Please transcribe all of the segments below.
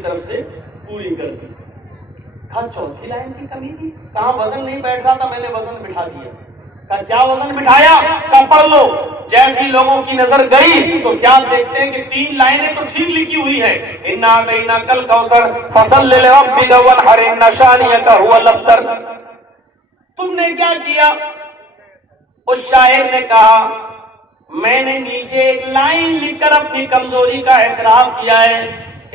کی طرف سے پوری کر دی. کہا چوتھی لائن کی کمی تھی. کہاں وزن نہیں بیٹھ رہا تھا, میں نے وزن بٹھا دیا. کہا کیا وزن بٹھایا؟ کہا پڑھ لو. جیسی لوگوں کی نظر گئی تو کیا دیکھتے ہیں کہ 3 لائنیں تو ٹھیک لکھی ہوئی ہے. انا اعطیناک الکوثر فصل لربک وانحر ان شانئک هو الابتر. تم نے کیا کیا؟ اس شاعر نے کہا میں نے نیچے ایک لائن لکھ کر اپنی کمزوری کا اعتراف کیا ہے.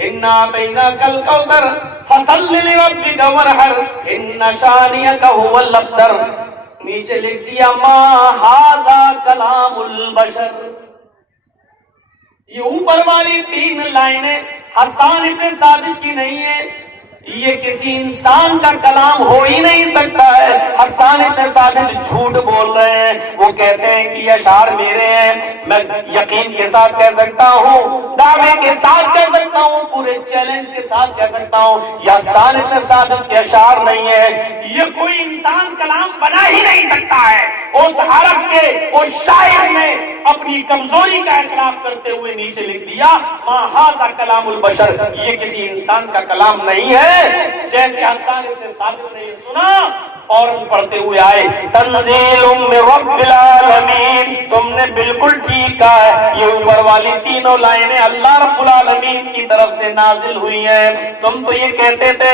انا اعطیناک الکوثر فصل لربک وانحر ان شانئک هو الابتر. نیچے لکھ دیا ما ھذا کلام البشر. یہ اوپر والی 3 لائنیں حسان ابن ثابت کی نہیں ہے, یہ کسی انسان کا کلام ہو ہی نہیں سکتا ہے. حسان ابن ثابت جھوٹ بول رہے ہیں. وہ کہتے ہیں کہ یہ اشعار میرے ہیں. میں یقین کے ساتھ کہہ سکتا ہوں, دعوے کے ساتھ کہہ سکتا ہوں, پورے چیلنج کے ساتھ کہہ سکتا ہوں, یہ حسان ابن ثابت کے اشعار نہیں ہے. یہ کوئی انسان کلام بنا ہی نہیں سکتا ہے. اس عرب کے اس شاعر نے اپنی کمزوری کا اعتراف کرتے ہوئے نیچے لکھ دیا ما ھذا کلام البشر, یہ کسی انسان کا کلام نہیں ہے. جیسے حسان ابن ثابت نے یہ سنا فوراً پڑھتے ہوئے آئے تنزیل من رب العالمین. تم نے بالکل ٹھیک کہا ہے, یہ اوپر والی 3 لائنیں اللہ رب العالمین کی طرف سے نازل ہوئی ہیں. تم تو یہ کہتے تھے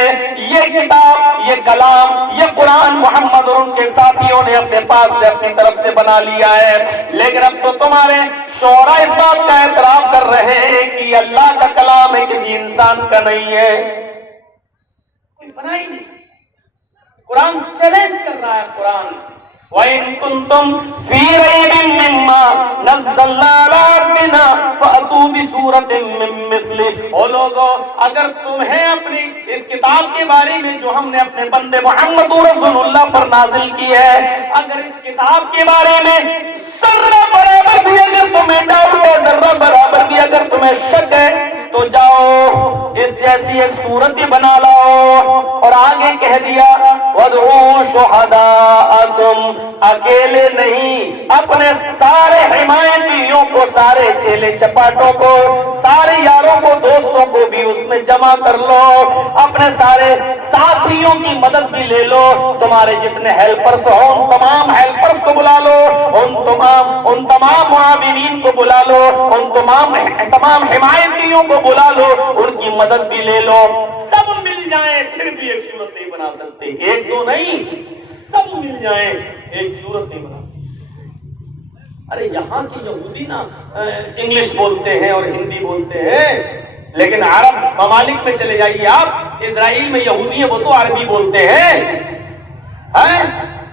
یہ کتاب, یہ کلام, یہ قرآن محمد اور ان کے ساتھیوں نے اپنے پاس سے اپنی طرف سے بنا لیا ہے. لیکن اب تو تمہارے شعراء اس بات کا اعتراف کر رہے ہیں کہ یہ اللہ کا کلام ہے, کسی انسان کا نہیں ہے. کوئی بنا ہی نہیں. قرآن چیلنج کر رہا ہے. قرآن وَإِن كُنتُمْ فِي رَيْبٍ مِّمَّا نَزَّلْنَا عَلَىٰ عَبْدِنَا فَأْتُوا بِسُورَةٍ مِّن مِّثْلِهِ. او لوگو اگر تمہیں اپنی اس کتاب کے بارے میں جو ہم نے اپنے بندے محمد رسول اللہ پر نازل کی ہے, اگر اس کتاب کے بارے میں ذرہ برابر بھی اگر تمہیں ڈاؤٹ ہے, ذرہ برابر بھی اگر تمہیں شک ہے, تو جاؤ اس جیسی ایک صورت ہی بنا لاؤ. اور آگے کہہ دیا وَادْعُوا شُهَدَاءَكُمْ, اکیلے نہیں, اپنے سارے حمایتیوں کو, سارے چیلے چپاٹوں کو, سارے یاروں کو, دوستوں کو بھی اس میں جمع کر لو. اپنے سارے ساتھیوں کی مدد بھی لے لو. تمہارے جتنے ہیلپرس ہو ان تمام ہیلپرس کو بلا لو, ان تمام معاونین کو بلا لو, ان تمام حمایتیوں کو بلا لو, ان کی مدد بھی لے لو. سب مل جائیں پھر بھی ایک صورت نہیں بنا سکتے. ایک دو نہیں, سب مل جائیں ایک صورت نہیں بنا سکتے. ارے یہاں کی یہودی نا انگلش بولتے ہیں اور ہندی بولتے ہیں, لیکن عرب ممالک میں چلے جائیے آپ, اسرائیل میں یہودی ہیں وہ تو عربی بولتے ہیں.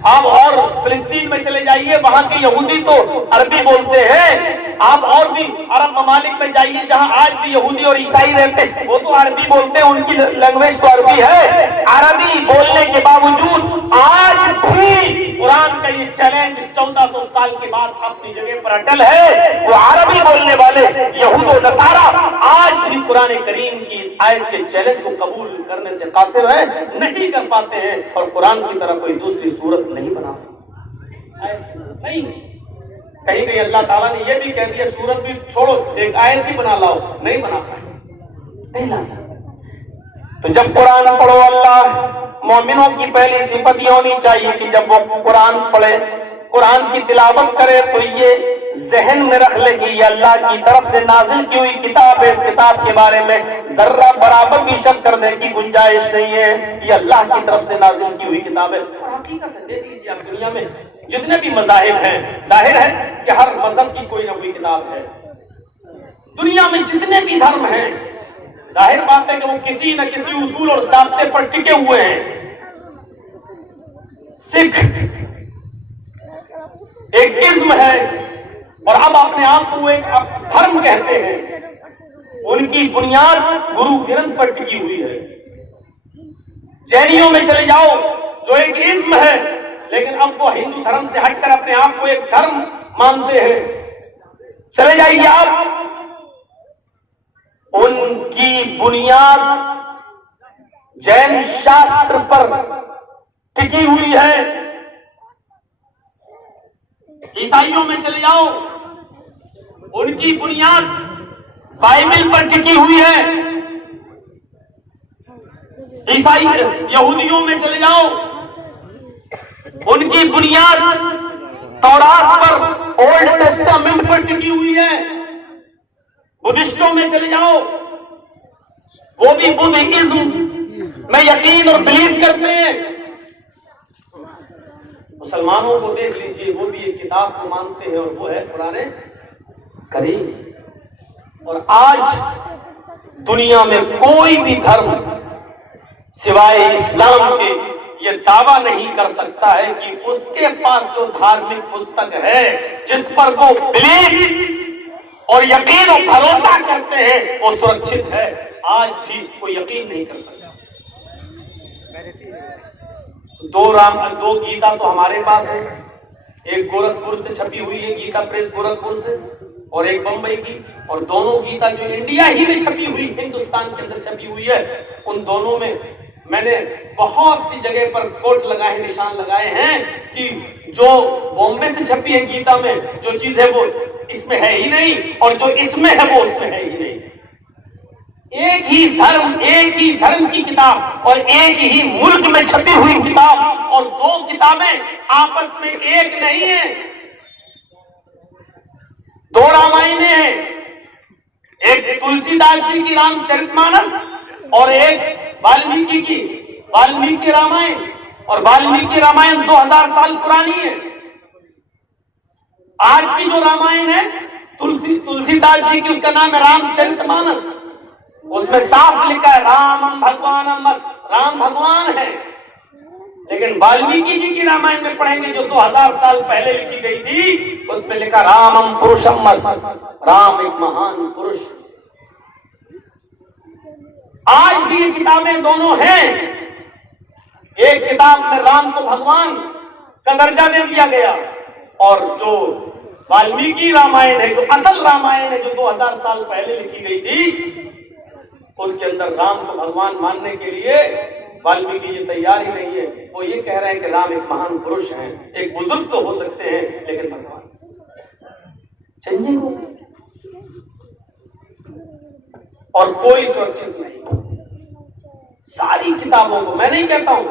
آپ اور فلسطین میں چلے جائیے, وہاں کے یہودی تو عربی بولتے ہیں. آپ اور بھی عرب ممالک میں جائیے جہاں آج بھی یہودی اور عیسائی رہتے ہیں, وہ تو عربی بولتے ہیں, ان کی لینگویج تو عربی ہے. عربی بولنے کے باوجود آج بھی قرآن کا یہ چیلنج 1400 سال کے بعد اپنی جگہ پر اٹل ہے. وہ عربی بولنے والے یہود و نصارا آج بھی قرآن کریم کی اس آیت کے چیلنج کو قبول کرنے سے قاصر ہیں, نہیں کر پاتے ہیں, اور قرآن کی طرح کوئی دوسری صورت نہیں بنا سکتے. نہیں, کہیں کہیں اللہ تعالیٰ نے یہ بھی کہہ دیا سورت بھی چھوڑو, ایک آیت بھی بنا لاؤ, نہیں بنا پائے, نہیں لا سکتے. تو جب قرآن پڑھو, اللہ مومنوں کی پہلی صفت یہ ہونی چاہیے کہ جب وہ قرآن پڑھے, قرآن کی تلاوت کرے, تو یہ ذہن میں رکھ لے کہ یہ اللہ کی طرف سے نازل کی ہوئی کتاب ہے. اس کتاب کے بارے میں ذرہ برابر بھی شک کرنے کی گنجائش نہیں ہے, یہ اللہ کی طرف سے نازل کی ہوئی کتاب ہے. حقیقت ہے, دیکھ لیجیے آپ دنیا میں جتنے بھی مذاہب ہیں, ظاہر ہے کہ ہر مذہب کی کوئی نہ کوئی کتاب ہے. دنیا میں جتنے بھی دھرم ہیں, ظاہر بات ہے کہ وہ کسی نہ کسی اصول اور ضابطے پر ٹکے ہوئے ہیں. سکھ ایک ازم ہے, اور اب اپنے آپ کو ایک دھرم کہتے ہیں. ان کی بنیاد گرو گرنتھ پر ٹکی ہوئی ہے. جینیوں میں چلے جاؤ جو ایک ازم ہے, لیکن اب وہ ہندو دھرم سے ہٹ کر اپنے آپ کو ایک دھرم مانتے ہیں. چلے جائیے آپ, ان کی بنیاد جین شاستر پر ٹکی ہوئی ہے. عیسائیوں میں چلے جاؤ, ان کی بنیاد بائبل پر ٹکی ہوئی ہے. عیسائی یہودیوں میں چلے جاؤ، ان کی بنیاد تورات پر، اولڈ ٹیسٹامنٹ پر ٹکی ہوئی ہے۔ بدھسٹوں میں چلے جاؤ، وہ بھی بدھزم میں یقین اور بلیو کرتے ہیں۔ مسلمانوں کو دیکھ لیجئے، وہ بھی ایک کتاب کو مانتے ہیں اور وہ ہے قرآن کریم۔ اور آج دنیا میں کوئی بھی دھرم سوائے اسلام کے یہ دعویٰ نہیں کر سکتا ہے کہ اس کے پاس جو دھارمک پستک ہے جس پر وہ بلیو اور یقین اور بھروسہ کرتے ہیں وہ سرکشت ہے۔ آج بھی کوئی یقین نہیں کر سکتا۔ دو گیتا تو ہمارے پاس ہے، ایک گورکھپور سے چھپی ہوئی ہے گیتا پریس گورکھپور سے، اور ایک بمبئی کی، اور دونوں گیتا جو انڈیا ہی میں چھپی ہوئی، ہندوستان کے اندر چھپی ہوئی ہے، ان دونوں میں میں نے بہت سی جگہ پر کوٹ لگائے ہیں، نشان لگائے ہیں کہ جو بامبے سے چھپی ہے گیتا میں جو چیز ہے وہ اس میں ہے ہی نہیں، اور جو اس میں ہے وہ اس میں ہے ہی نہیں۔ ایک ہی دھرم کی کتاب اور ایک ہی ملک میں چھپی ہوئی کتاب، اور دو کتابیں آپس میں ایک نہیں ہیں۔ دو رامائن ہیں، ایک تلسی داس جی کی رام چرت مانس اور ایک والمیکی رامائن، اور والمیکی رامائن 2000 سال پرانی ہے۔ آج کی جو رامائن ہے تلسی داس جی کی، اس کا نام ہے رام چرت مانس، اس میں صاف لکھا ہے رام بھگوانم، رام بھگوان ہے۔ لیکن والمیکی جی کی رامائن میں پڑھیں گے جو 2000 سال پہلے لکھی گئی تھی، اس میں لکھا رامم پروشم، رام ایک مہان پروش۔ آج بھی یہ کتابیں دونوں ہیں، ایک کتاب میں رام کو بھگوان کا درجہ دے دیا گیا، اور جو والمیکی رامائن ہے، جو اصل رامائن ہے جو 2000 سال پہلے لکھی گئی تھی، اس کے اندر رام کو بھگوان ماننے کے لیے والمیکی جی تیار ہی نہیں ہے۔ وہ یہ کہہ رہے ہیں کہ رام ایک مہان پروش ہیں، ایک بزرگ تو ہو سکتے ہیں لیکن بھگوان چینجنگ ہو گئی، اور کوئی سرکشت نہیں۔ ساری کتابوں کو، میں نہیں کہتا ہوں،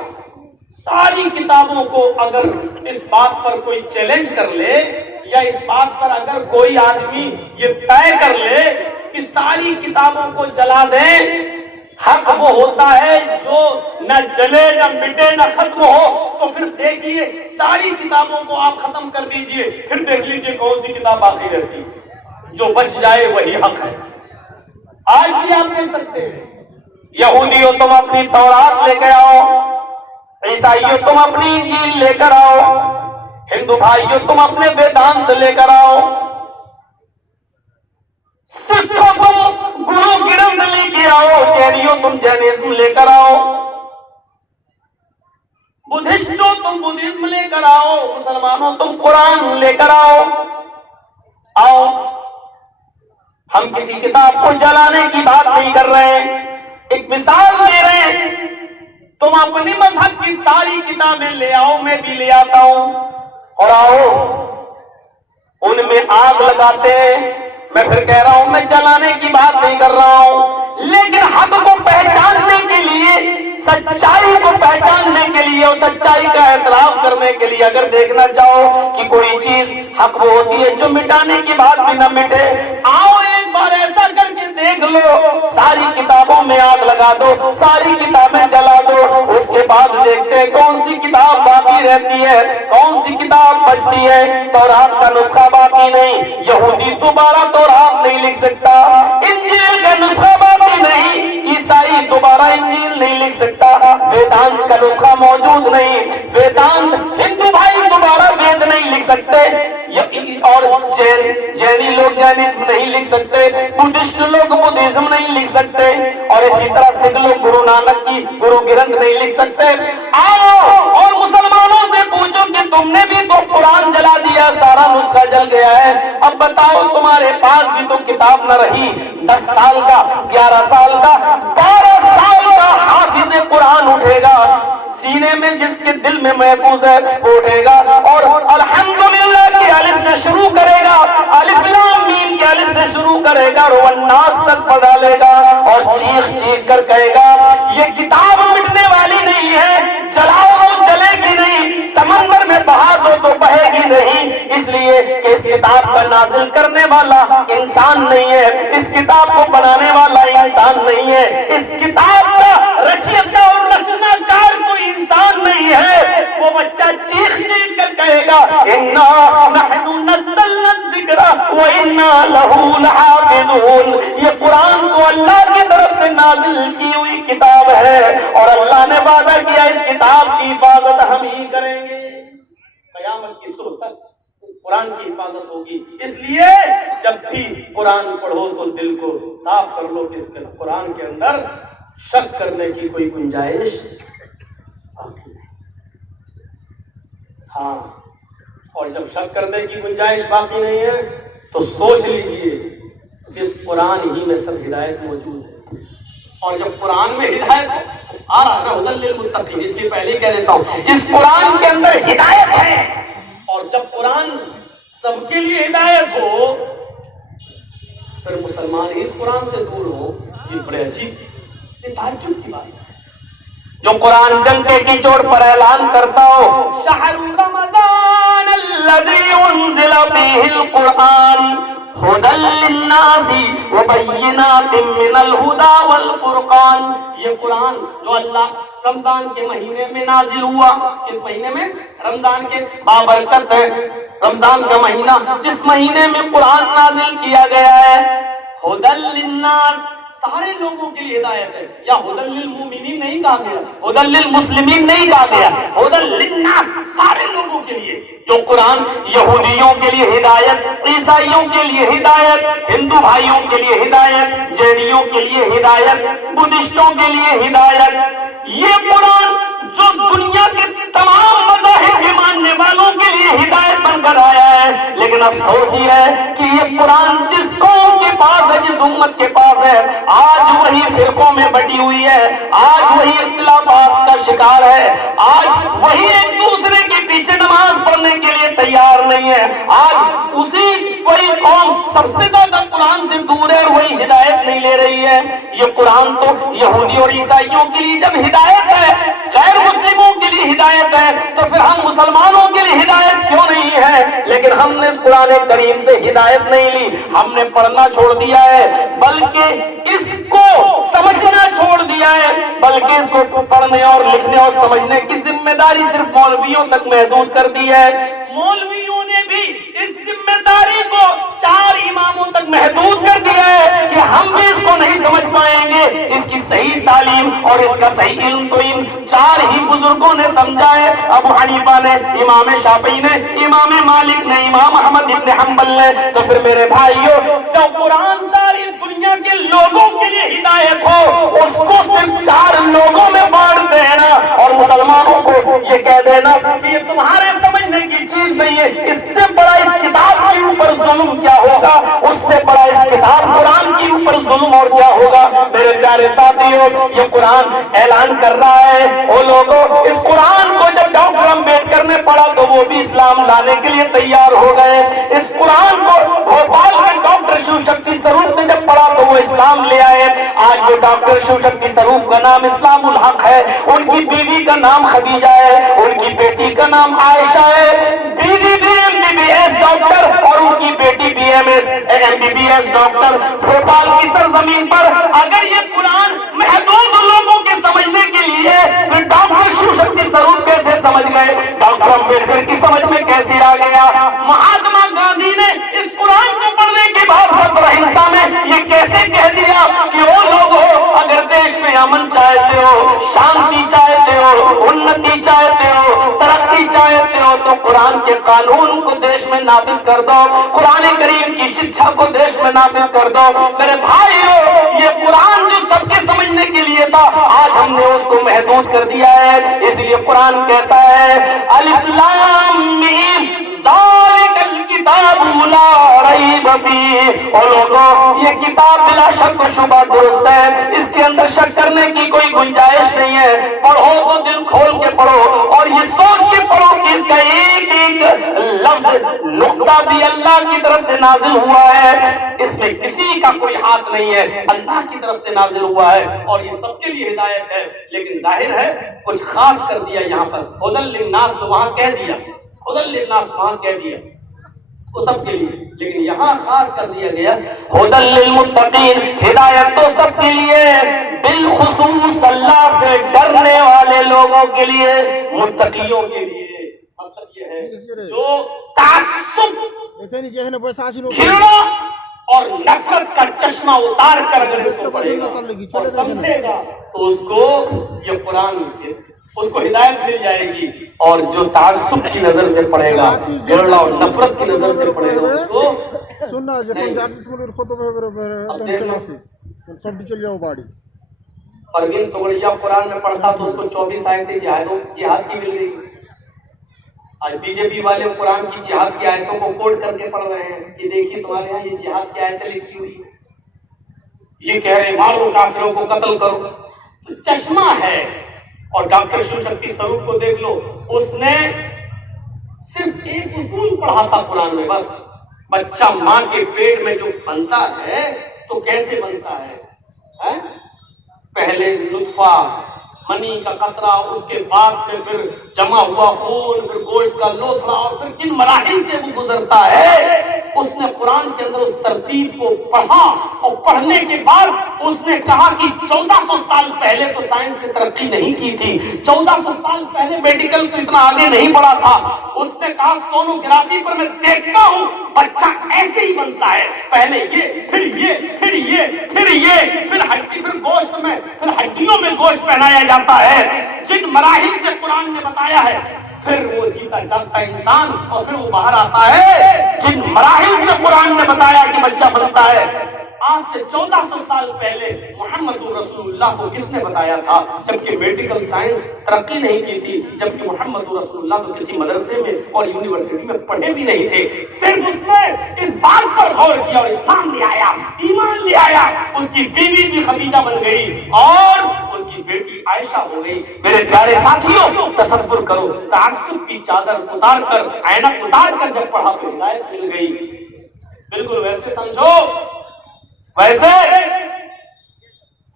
ساری کتابوں کو اگر اس بات پر کوئی چیلنج کر لے، یا اس بات پر اگر کوئی آدمی یہ طے کر لے کہ ساری کتابوں کو جلا دیں، حق وہ ہوتا ہے جو نہ جلے نہ مٹے نہ ختم ہو، تو پھر دیکھیے ساری کتابوں کو آپ ختم کر دیجئے، پھر دیکھ لیجئے کون سی کتاب باقی رہتی ہے، جو بچ جائے وہی حق ہے۔ آج بھی آپ دیکھ سکتے ہیں، یہودیوں تم اپنی تورات لے کے آؤ، عیسائیوں تم اپنی انجیل لے کر آؤ، ہندو بھائیوں تم اپنے ویدانت لے کر آؤ، سکھوں تم گرو گرنتھ لے کے آؤ، جینیوں تم جینیزم لے کر آؤ، بدھسٹوں تم بدھزم لے کر آؤ، مسلمانوں تم قرآن لے کر آؤ۔ ہم کسی کتاب کو جلانے کی بات نہیں کر رہے ہیں، ایک مثال دے رہے ہیں۔ تم اپنی مذہب کی ساری کتابیں لے آؤ، میں بھی لے آتا ہوں، اور آؤ ان میں آگ لگاتے ہیں۔ میں پھر کہہ رہا ہوں، میں جلانے کی بات نہیں کر رہا ہوں، لیکن حق کو پہچاننے کے لیے، سچائی کو پہچاننے کے لیے اور سچائی کا اعتراف کرنے کے لیے اگر دیکھنا چاہو کہ کوئی چیز حق وہ ہوتی ہے جو مٹانے کی بات بھی نہ مٹے، آؤ ایک بار ایسا کر کے دیکھ لو، ساری کتابوں میں آگ لگا دو، ساری کتابیں جلا دو، اس کے بعد دیکھتے ہیں کون سی کتاب باقی رہتی ہے، کون سی کتاب بچتی ہے۔ تورات کا نسخہ باقی نہیں، یہودی دوبارہ تورات نہیں لکھ سکتا، انجیل کا نسخہ باقی نہیں، عیسائی دوبارہ انجیل نہیں لکھ سکتا، ویدانت کا نسخہ موجود نہیں، ویدانت ہندو بھائی دوبارہ وید نہیں لکھ سکتے، اور جینی لوگ جینیزم نہیں لکھ سکتے، بدھسٹ لوگ بدھزم نہیں لکھ سکتے، اور اسی طرح سکھ لوگ گرو نانک کی گرو گرنتھ نہیں لکھ سکتے۔ آؤ اور مسلمانوں سے پوچھو کہ تم نے بھی تو قرآن جلا دیا، سارا نسخہ جل گیا ہے، اب بتاؤ تمہارے پاس بھی تو کتاب نہ رہی، 10 سال کا، 11 سال کا، 12 سال کا حافظ قرآن اٹھے گا، سینے میں جس کے دل میں محفوظ ہے وہ اٹھے گا، اور الحمدللہ کی الف سے شروع کرے گا، الف لام میم کی الف سے شروع کرے گا، والناس تک پڑھا لے گا، اور چیخ چیخ کر کہے گا یہ کتاب مٹنے کتاب کا نازل کرنے والا انسان نہیں ہے، اس کتاب کو بنانے والا انسان نہیں ہے، اس کتاب کا رچیتا اور رچنا کار کوئی انسان نہیں ہے۔ وہ بچہ چیخ چیخ کر کہے گا اِنَّا نَحْنُ نَزَّلْنَا الذِّكْرَ وَإِنَّا لَهُ لَحَافِظُونَ۔ یہ قرآن تو اللہ کی طرف سے نازل کی ہوئی کتاب ہے اور اللہ نے وعدہ کیا اس کتاب کی حفاظت ہم ہی کریں گے، قیامت کی صبح تک اس قرآن کی حفاظت ہوگی۔ اس لیے جب بھی قرآن پڑھو تو دل کو صاف کر لو کہ اس کے قرآن کے اندر شک کرنے کی کوئی گنجائش باقی نہیں۔ ہاں، اور جب شک کرنے کی گنجائش باقی نہیں ہے تو سوچ لیجئے کہ اس قرآن ہی میں سب ہدایت موجود ہے، اور جب قرآن میں ہدایت آ رہا ہے ہدی للمتقین، اس لیے پہلے ہی کہہ دیتا ہوں اس قرآن کے اندر ہدایت ہے، اور جب قرآن سب کے لیے ہدایت ہو پھر مسلمان اس قرآن سے دور ہو، یہ بڑے عجیب، یہ تعجب کی بات ہے۔ جو قرآن ڈنکے کی چوٹ پر اعلان کرتا ہو شہر رمضان الذی انزل فیہ القرآن ھدی للناس وبینات من الھدی والفرقان، یہ قرآن جو اللہ رمضان کے مہینے میں نازل ہوا، کس مہینے میں؟ رمضان کے، بابرکت ہے رمضان کا مہینہ، جس مہینے میں قرآن نازل کیا گیا ہے، ھدی للناس سارے لوگوں کے لیے ہدایت ہے، یا ھدی للمؤمنین نہیں کہا گیا، ھدی للمسلمین نہیں کہا گیا، ھدی للناس سارے لوگوں کے لیے۔ جو قرآن یہودیوں کے لیے ہدایت، عیسائیوں کے لیے ہدایت، ہندو بھائیوں کے لیے ہدایت، جینیوں کے لیے ہدایت، بدھسٹوں کے لیے ہدایت، یہ قرآن جو دنیا کے تمام مذاہب کے ماننے والوں کے لیے ہدایت بن کر آیا ہے، لیکن افسوس یہ ہے کہ یہ قرآن جس قوم کے پاس ہے، جس امت کے پاس ہے، آج وہی فرقوں میں بٹی ہوئی ہے، آج وہی اختلافات کا شکار ہے، آج وہی ایک دوسرے کے پیچھے نماز پڑھنے کے لیے تیار نہیں ہے، آج وہی قوم سب سے زیادہ قرآن سے دور ہے اور وہی ہدایت نہیں لے رہی ہے۔ یہ قرآن تو یہودی اور عیسائیوں کے لیے جب ہدایت ہے، غیر مسلموں کے لیے ہدایت ہے، تو پھر ہم مسلمانوں کے لیے ہدایت کیوں نہیں ہے؟ لیکن ہم نے اس قرآن کریم سے ہدایت نہیں لی، ہم نے پڑھنا چھوڑ دیا ہے، بلکہ اس کو سمجھنا چھوڑ دیا ہے، بلکہ اس کو پڑھنے اور لکھنے اور سمجھنے کی ذمہ داری صرف مولویوں تک محدود کر دی ہے۔ مولویوں نے بھی اس ذمہ داری کو 4 اماموں تک محدود کر دیا ہے کہ ہم بھی اس کو نہیں سمجھ پائیں گے، اس کی صحیح تعلیم اور اس کا صحیح علم تو ان 4 ہی بزرگوں نے سمجھا ہے، ابو حنیفہ نے، امام شافعی نے، امام مالک نے، امام احمد ابن حنبل نے۔ تو پھر میرے بھائیوں، جب قرآن ساری دنیا کے لوگوں کے لیے ہدایت ہو، اس کو صرف 4 لوگوں میں بانٹ دینا اور مسلمانوں کو یہ کہہ دینا کہ یہ تمہارے سمجھنے کی چیز نہیں ہے، اس سے بڑا اس کتاب کے اوپر ظلم کیا ہوگا، اس سے بڑا اس کتاب قرآن کے اوپر ظلم اور کیا ہوگا۔ میرے پیارے ساتھیوں، یہ قرآن اعلان کر رہا ہے، او لوگوں، اس قرآن کو جب ڈاکٹر امبیڈکر نے پڑھا تو وہ بھی اسلام لانے کے لیے تیار ہو گئے، اس قرآن کو بھوپال کے ڈاکٹر شیو شکتی سروپ نے جب پڑھا تو وہ اسلام لے آئے۔ آج وہ ڈاکٹر شیو شکتی سروپ کا نام اسلام الحق ہے، ان کی بیوی کا نام خدیجہ ہے، ان کی بیٹی کا نام عائشہ ہے، بیوی بھی MBBS ڈاکٹر اور ان کی بیٹی بھی MBBS ڈاکٹر۔ بھوپال کی سرزمین پر اگر یہ قرآن محدود لوگوں کے سمجھنے کے لیے، پھر ڈاکٹر شیو شکتی سروپ کیسے سمجھ گئے، ڈاکٹر امبیڈکر کی سمجھ میں کیسے آ گیا، مہاتما گاندھی نے اس قرآن کو پڑھنے کے بعد فتویٰ اہنسا میں یہ کیسے کہہ دیا کہ وہ لوگ ہو اگر دیش میں امن چاہتے ہو، شانتی چاہتے ہو، انتی چاہتے ہو، ترقی چاہتے ہو تو قرآن کے قانون کو دیش میں نافذ کر دو، قرآن کریم کی شکشا کو دیش میں نافذ کر دو۔ میرے بھائیو، یہ قرآن جو سب کے سمجھنے کے لیے تھا، آج ہم نے اس کو محدود کر دیا ہے۔ اس لیے قرآن کہتا ہے الف لام میم ذالک الکتاب لا ریب فیہ، اور لوگوں یہ کتاب بلا شک و شبہ درست ہے، اس کے اندر شک کرنے کی کوئی گنجائش نہیں ہے۔ پڑھو تو دل کھول کے پڑھو اور یہ سوچ کے پڑھو کہ اس کا ایک ایک لفظ نقطہ بھی اللہ کی طرف سے نازل ہوا ہے، اس میں کسی کا کوئی ہاتھ نہیں ہے، اللہ کی طرف سے نازل ہوا ہے اور یہ سب کے لیے ہدایت ہے۔ لیکن ظاہر ہے کچھ خاص کر دیا یہاں پر، ھدی للناس تو وہاں کہہ دیا، ھدی للناس وہاں کہہ دیا، وہ سب کے لیے، یہاں خاص کر دیا گیا ھدی للمتقین، ہدایت تو سب کے لیے، بالخصوص اللہ سے ڈرنے والے لوگوں کے لیے، متقیوں کے لیے۔ مطلب یہ ہے جو تعصب، گھرنا اور نفرت کا چشمہ اتار کر اگر اس کو پڑھے گا اور سمجھے گا تو اس کو یہ قرآن اس کو ہدایت مل جائے گی، اور جو تعصب کی نظر سے پڑھے گا، گھرنا اور نفرت کی نظر سے پڑھے گا اس کو پروین توگڑیا قرآن میں پڑھتا تو اس کو 24 آیتیں جہاد کی مل گئی۔ آج بی جے پی والے قرآن کی جہاد کی آیتوں کو کوٹ کر کے پڑھ رہے ہیں کہ دیکھیے تمہارے یہاں یہ جہاد کی آیتیں لکھی ہوئی، یہ کہہ رہے مارو کافروں کو قتل کرو، چشمہ ہے۔ اور ڈاکٹر شیو شکتی سروپ کو دیکھ لو، اس نے صرف ایک اصول پڑھا تھا قرآن میں، بس بچہ ماں کے پیٹ میں جو بنتا ہے تو کیسے بنتا ہے، پہلے نطفہ منی کا قطرہ، اس کے بعد میں پھر جمع ہوا خون، پھر گوشت کا لوتھڑا، اور پھر کن مراحل سے وہ گزرتا ہے۔ اس نے قرآن کے اندر اس ترتیب کو پڑھا، اور پڑھنے کے بعد اس نے کہا کہ 1400 سال پہلے تو سائنس نے ترقی نہیں کی تھی، 1400 سال پہلے میڈیکل تو اتنا آگے نہیں بڑھا تھا۔ اس نے کہا سونوگرافی پر میں دیکھتا ہوں بچہ ایسے ہی بنتا ہے، پہلے یہ، پھر یہ، پھر یہ، پھر یہ، پھر ہڈی، پھر گوشت میں، پھر ہڈیوں میں گوشت پہنایا جاتا ہے۔ جن مراحل سے قرآن نے بتایا ہے، پھر وہ جیتا جاگتا انسان، اور پھر وہ باہر آتا ہے۔ جن مراحل سے قرآن نے بتایا کہ بچہ بنتا ہے، آج سے 1400 سال پہلے محمد رسول اللہ کو کس نے بتایا تھا، جبکہ میڈیکل سائنس ترقی نہیں کی تھی، جبکہ محمد رسول اللہ تو کسی مدرسے میں اور یونیورسٹی میں پڑھے بھی نہیں تھے۔ صرف اس نے اس بات پر غور کیا اور اسلام لے آیا، ایمان لے آیا، اس کی بیوی بھی خدیجہ بن گئی اور اس کی بیٹی عائشہ ہو گئی۔ میرے پیارے ساتھیوں، تصور کرو، تعصب کی چادر اتار کر، عینک اتار کر جب پڑھا تو ہدایت مل گئی۔ بالکل ویسے سمجھو، ویسے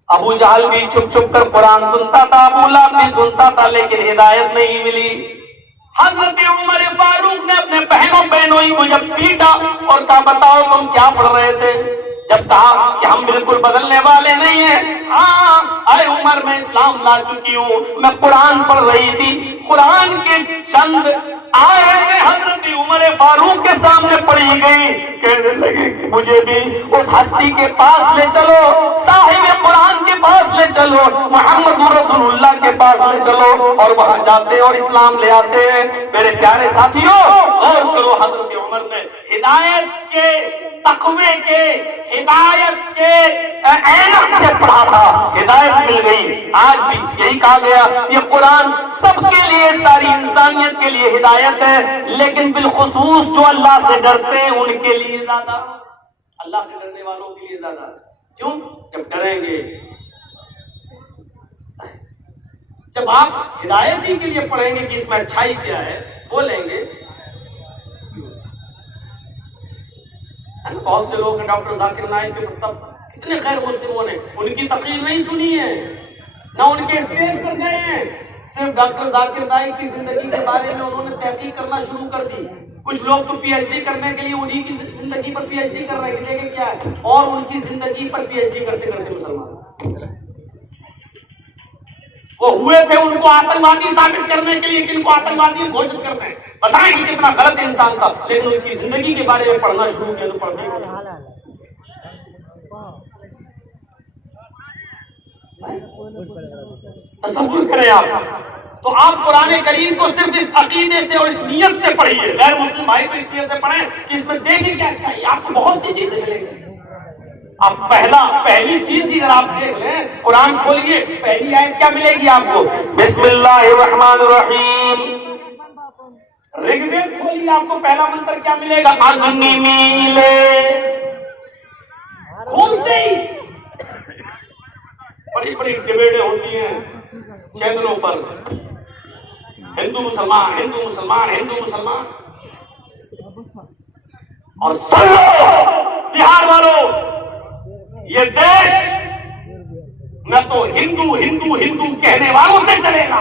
ابو جہل بھی چھپ چھپ کر قرآن سنتا تھا، ابو لہب بھی سنتا تھا، لیکن ہدایت نہیں ملی۔ حضرت عمر فاروق نے اپنے بہنوں کو جب پیٹا اور کہا بتاؤ تم کیا پڑھ رہے تھے، جب کہا کہ ہم بالکل بدلنے والے نہیں ہیں، ہاں اے عمر میں اسلام لا چکی ہوں، میں قرآن پڑھ رہی تھی۔ قرآن کے چند آیتیں حضرت عمر فاروق کے سامنے پڑھی گئی، کہنے لگے کہ مجھے بھی اس ہستی کے پاس لے چلو، صاحب قرآن کے پاس لے چلو، محمد رسول اللہ کے پاس لے چلو، اور وہاں جاتے اور اسلام لے آتے ہیں۔ میرے پیارے ساتھیوں، غور کرو، حضرت عمر نے ہدایت کے تقوی کے، ہدایت کے عینک سے پڑھا تھا، ہدایت مل گئی۔ آج بھی یہی کہا گیا، یہ قرآن سب کے لیے، ساری انسانیت کے لیے ہدایت ہے، لیکن بالخصوص جو اللہ سے ڈرتے ہیں ان کے لیے زیادہ، اللہ سے ڈرنے والوں کے لیے زیادہ۔ کیوں؟ جب ڈریں گے، جب آپ ہدایت ہی کے لیے پڑھیں گے کہ اس میں اچھائی کیا ہے، بولیں گے۔ بہت سے لوگ ہیں، ڈاکٹر ذاکر نائک کے مطلب اتنے غیر مسلموں نے ان کی تقریر نہیں سنی ہے، نہ ان کے اسٹیج پر گئے ہیں، صرف ڈاکٹر ذاکر نائک کی زندگی کے بارے میں انہوں نے تحقیق کرنا شروع کر دی۔ کچھ لوگ تو پی ایچ ڈی کرنے کے لیے انہی کی زندگی پر پی ایچ ڈی کر رہے ہیں، لیکن کیا ہے، اور ان کی زندگی پر پی ایچ ڈی کرتے کرتے مسلمان وہ ہوئے تھے ان کو آتنکوادی ثابت کرنے کے لیے، کن کو آتنکوادی گھوشت کرنے، بتائیں کہ کتنا غلط انسان تھا، لیکن ان کی زندگی کے بارے میں پڑھنا شروع کیا تو پڑھتے ہیں۔ تصور کریں آپ، تو آپ قرآن کریم کو صرف اس عقیدے سے اور اس نیت سے پڑھیے، غیر مسلم بھائی تو اس نیت سے پڑھیں کہ اس میں دیکھیں کیا چاہیے، آپ کو بہت سی چیزیں ملیں گی۔ آپ پہلی چیز ہی اگر آپ دیکھ لیں، قرآن کھولیے، پہلی آیت کیا ملے گی آپ کو؟ بسم اللہ الرحمن الرحیم۔ رگ وید کھولیے، آپ کو پہلا منتر کیا ملے گا؟ اگنی میلے۔ کھولتے ہی بڑی بڑی ڈبیٹیں ہوتی ہیں چینلوں پر، ہندو مسلمان، ہندو مسلمان، ہندو مسلمان، اور سن لو بہار والوں، یہ دیش نہ تو ہندو ہندو ہندو کہنے والوں سے چلے گا،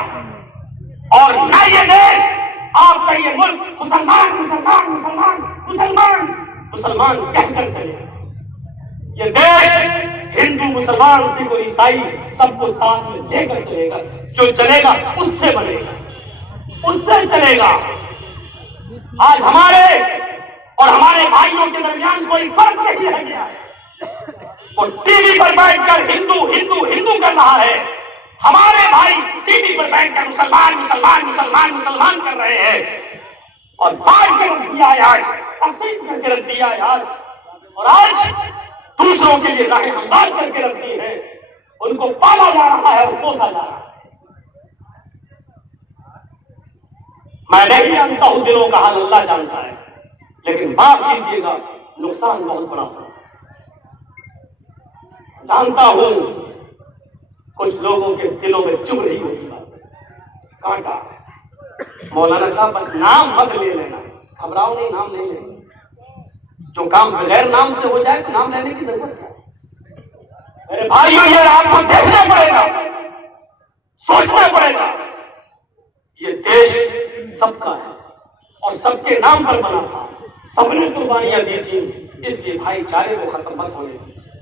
اور نہ یہ دیش، آپ کا یہ ملک مسلمان مسلمان مسلمان مسلمان مسلمان کہہ کر چلے گا. یہ دیش ہندو مسلمان سکھ اور عیسائی سب کو ساتھ میں لے کر چلے گا. جو چلے گا اس سے بنے گا, اس سے چلے گا. آج ہمارے اور ہمارے بھائیوں کے درمیان کوئی فرق نہیں رہ گیا ہے. وہ ٹی وی پر بیٹھ کر ہندو ہندو ہندو کر رہا ہے, ہمارے بھائی ٹی وی پر بیٹھ کر مسلمان مسلمان مسلمان مسلمان کر رہے ہیں. اور باہر کے رکھ دیا ہے آج, تقسیم کر کے رکھ دیا ہے آج, اور آج دوسروں کے لیے راہیں ہموار کر کے رکھ دی ہیں. ان کو پالا جا رہا ہے اور پوسا جا رہا ہے. میں نہیں جانتا ہوں دلوں کا حال, اللہ جانتا ہے, لیکن معاف کیجیے گا نقصان بہت بڑا ہوا. جانتا ہوں کچھ لوگوں کے دلوں میں چبھ رہی ہوگی بات, کانٹا. مولانا صاحب بس نام مت لے لینا, گھبراؤ نہیں, نام نہیں لینا. جو کام بغیر نام سے ہو جائے تو نام لینے کی ضرورت کیا؟ میرے بھائیوں یہ آپ کو دیکھنا پڑے گا, سوچنا پڑے گا. یہ دیش سب کا ہے اور سب کے نام پر بنا تھا, سب نے قربانیاں دی تھی, اس لیے بھائی چارے کو ختم مت ہونے دیجیے.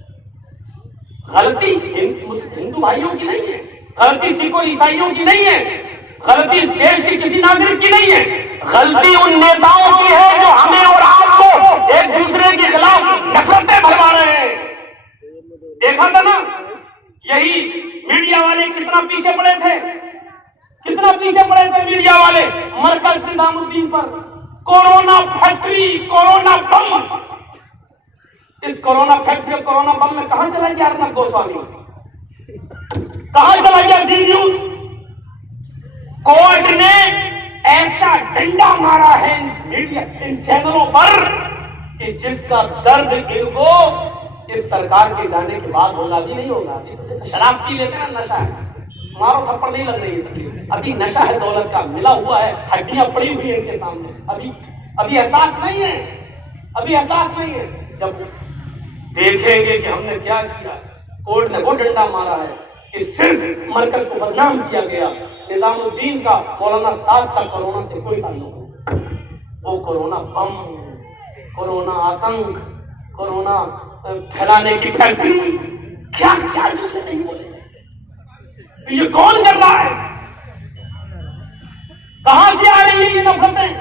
غلطی ہندو بھائیوں کی نہیں ہے, غلطی سکھ اور عیسائیوں کی نہیں ہے, غلطی اس دیش کے کسی ناگرک کی نہیں ہے. غلطی ان نیتاؤں کی ہے جو ہمیں اور آپ کو ایک دوسرے کے خلاف نفرتیں بھروا رہے ہیں. دیکھا تھا نا, یہی میڈیا والے کتنا پیچھے پڑے تھے, کتنا پیچھے پڑے تھے میڈیا والے مرکز نظام الدین پر. کورونا فیکٹری, کورونا بم. اس کورونا فیکٹری اور کورونا بم میں کہاں چلا گیا ارنب گوسوامی, کہاں چلا گیا زی نیوز. کورٹ نے ایسا ڈنڈا مارا ہے ان چینلوں پر کہ جس کا درد ان کو اس سرکار کے جانے کے بعد ہوگا بھی نہیں ہوگا. شراب پی لیتے ہیں, نشہ ہے, مارو تھپڑ نہیں لگ رہی ہے, ابھی نشہ ہے دولت کا, ملا ہوا ہے, ہڈیاں پڑی ہوئی ہیں ان کے سامنے, ابھی احساس نہیں ہے, ابھی احساس نہیں ہے. جب دیکھیں گے کہ ہم نے کیا کیا, کورٹ نے وہ ڈنڈا مارا ہے کہ صرف مرکز کو بدنام کیا گیا. نظام الدین کا, مولانا صاحب کا کورونا سے کوئی تعلق نہیں. وہ کورونا بم, کورونا آتنک, کورونا پھیلانے کی فیکٹری, کیا کیا جملے نہیں بولے. یہ کون کر رہا ہے, کہاں سے آ رہی ہے یہ نفرتیں,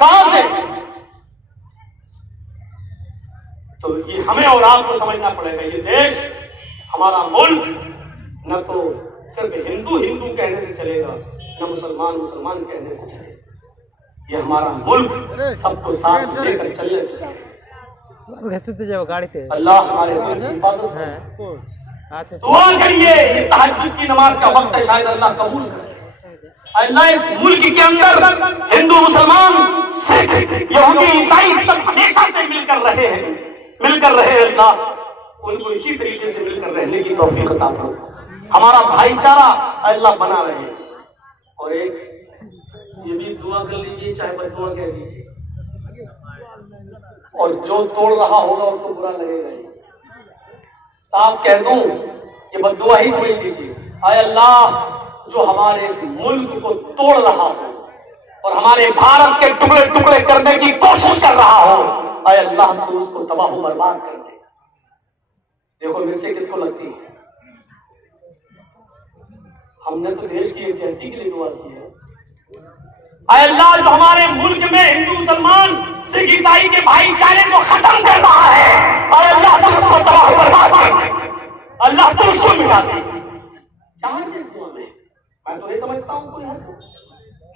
کہاں سے؟ تو یہ ہمیں اور آپ کو سمجھنا پڑے گا. یہ دیش, ہمارا ملک نہ تو صرف ہندو ہندو کہنے سے چلے گا, نہ مسلمان مسلمان کہنے سے چلے گا. یہ ہمارا ملک سب کو ساتھ لے کر چلنے سے چلے گا. اللہ ہمارے ملک کی حفاظت کرے. دعا کریے, یہ تہجد کی نماز کا وقت ہے, شاید اللہ قبول کرے. اللہ اس ملک کے اندر ہندو مسلمان سکھ یہودی عیسائی سب ہمیشہ سے مل کر رہے ہیں, مل کر رہے. اللہ ان کو اسی طریقے سے مل کر رہنے کی توفیق عطا کرے. ہمارا بھائی چارہ اللہ بنا رہے. اور ایک یہ بھی دعا کر لیجیے, چاہے بددعا کہہ دیجیے, اور جو توڑ رہا ہوگا اس کو برا لگے گا. صاف کہہ دوں, یہ بددعا ہی سمجھ لیجیے. اے اللہ, جو ہمارے اس ملک کو توڑ رہا ہو اور ہمارے بھارت کے ٹکڑے ٹکڑے کرنے کی کوشش کر رہا ہو, اے اللہ تو اس کو تباہ و برباد کر دے. دیکھو مرچیں کس کو لگتی ہیں, ہم نے تو دیش کی اتحادی کے لیے دعا کی ہے. اے اللہ, جو ہمارے ملک میں ہندو مسلمان سکھ عیسائی کے بھائی چارے کو ختم کر رہا ہے, اے اللہ تو اس کو تباہ و برباد کر دے, اللہ تو اس کو مٹا دے. کہاں ہے اس دعا میں؟ میں تو نہیں سمجھتا ہوں کوئی حد.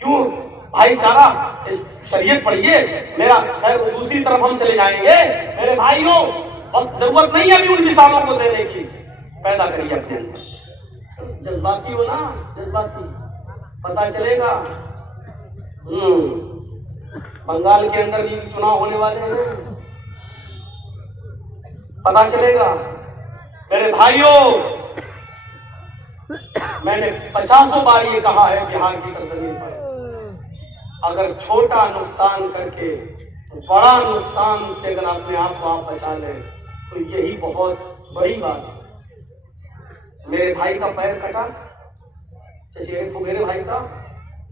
کیوں بھائی چارہ, اس شریعت پڑھیے میرا. خیر دوسری طرف ہم چلے جائیں گے. میرے بھائیوں, وقت ضرورت نہیں ہے ابھی ان مثالوں کو دینے کی, پیدا کریے اپنے اندر. جذباتی ہو نا, جذباتی, پتا چلے گا. بنگال کے اندر بھی چناؤ ہونے والے ہیں, پتا چلے گا. میرے بھائیوں, میں نے 50 بار یہ کہا ہے بہار کی سرزمین پر, اگر چھوٹا نقصان کر کے بڑا نقصان سے اگر اپنے آپ کو آپ بچا لیں تو یہی بہت بڑی بات ہے. میرے بھائی کا پیر کٹا, میرے بھائی کا,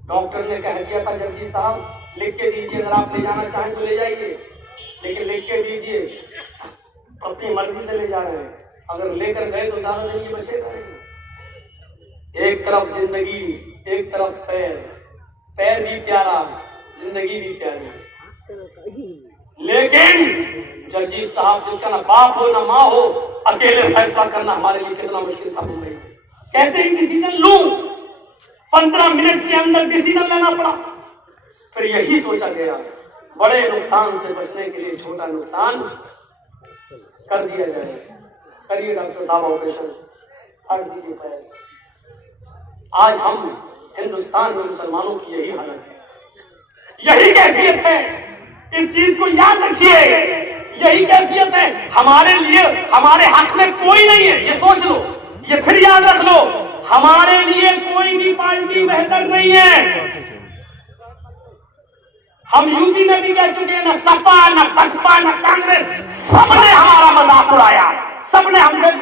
ڈاکٹر نے کہہ دیا تھا جگجیت صاحب لکھ کے دیجیے, اگر آپ لے جانا چاہیں تو لے جائیے. لیکن لکھ کے دیجیے اپنی مرضی سے لے جا رہے ہیں، اگر لے کر گئے تو زیادہ نہیں بچے گا۔ ایک طرف زندگی، ایک طرف پیر، پیر بھی پیارا، زندگی بھی پیاری، لیکن ججیز صاحب جس کا نہ باپ ہو نہ ماں ہو، اکیلے فیصلہ کرنا ہمارے لیے کتنا مشکل تھا۔ کیسے ہی ڈیسیژن لوں، 15 منٹ کے اندر ڈیسیژن لینا پڑا۔ پھر یہی سوچا گیا بڑے نقصان سے بچنے کے لیے چھوٹا نقصان کر دیا جائے۔ کریے ڈاکٹر صاحب آپریشن، ہٹ دیجیے پیر۔ آج ہم ہندوستان میں مسلمانوں کی یہی حالت ہے، یہی کیفیت ہے، اس چیز کو یاد رکھیے، یہی کیفیت ہے۔ ہمارے لیے ہمارے حق میں کوئی نہیں ہے، یہ سوچ لو، یہ پھر یاد رکھ لو، ہمارے لیے کوئی بھی پارٹی بہتر نہیں ہے۔ ہم یو پی میں بھی کہہ چکے ہیں، نہ سپا نہ بسپا نہ کانگریس، سب نے ہمارا مذاق اڑایا، سب نے ہم سے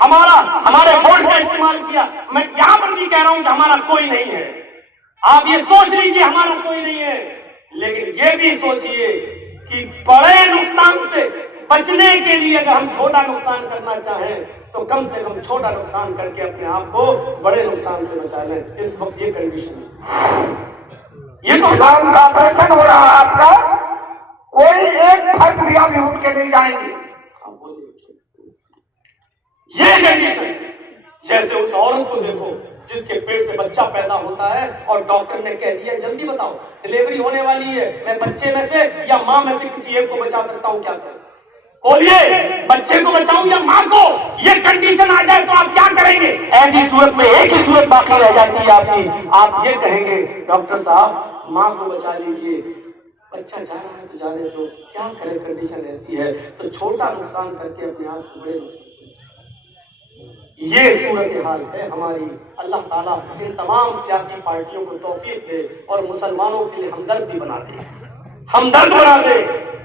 ہمارے ووٹ کا استعمال کیا۔ میں یہاں پر بھی کہہ رہا ہوں کہ ہمارا کوئی نہیں ہے، آپ یہ سوچ لیجیے ہمارا کوئی نہیں ہے، لیکن یہ بھی سوچئے کہ بڑے نقصان سے بچنے کے لیے اگر ہم چھوٹا نقصان کرنا چاہیں تو کم سے کم چھوٹا نقصان کر کے اپنے آپ کو بڑے نقصان سے بچا لیں۔ اس وقت یہ کنڈیشن ہے۔ یہ تو اسلام کا آپریشن ہو رہا ہے آپ کا، کوئی ایک فرد بھی ابھی اٹھ کے نہیں جائیں گے۔ یہ کنڈیشن جیسے اس عورت کو دیکھو جس کے پیٹ سے بچہ پیدا ہوتا ہے اور ڈاکٹر نے کہہ دیا جلدی بتاؤ ڈلیوری ہونے والی ہے، میں بچے میں سے یا ماں میں سے کسی ایک کو بچا سکتا ہوں، کیا کریں؟ بولیے، بچے کو بچاؤں یا ماں کو؟ یہ کنڈیشن آ جائے تو آپ کیا کریں گے؟ ایسی صورت میں ایک ہی صورت باقی رہ جاتی ہے آپ کی، آپ یہ کہیں گے ڈاکٹر صاحب ماں کو بچا لیجیے، بچہ جا رہا ہے تو جانے دو، کیا کرے کنڈیشن ایسی ہے، تو چھوٹا نقصان کر کے اپنے آپ کو بڑے نقصان۔ یہ صورتحال ہے ہماری۔ اللہ تعالیٰ ان تمام سیاسی پارٹیوں کو توفیق دے اور مسلمانوں کے لیے ہمدرد بھی بنا دے، ہمدرد بنا دے۔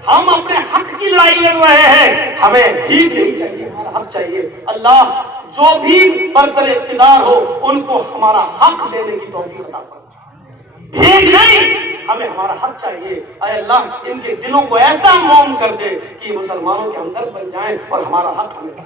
ہم اپنے حق کی لڑائی لڑ رہے ہیں، ہمیں بھیک نہیں چاہیے، ہمارا حق چاہیے۔ اللہ جو بھی برسر اقتدار ہو ان کو ہمارا حق دینے کی توفیق عطا فرمائے، بھیک نہیں، ہمیں ہمارا حق چاہیے۔ اے اللہ ان کے دلوں کو ایسا موم کر دے کہ مسلمانوں کے ہمدرد بن جائیں اور ہمارا حق ہمیں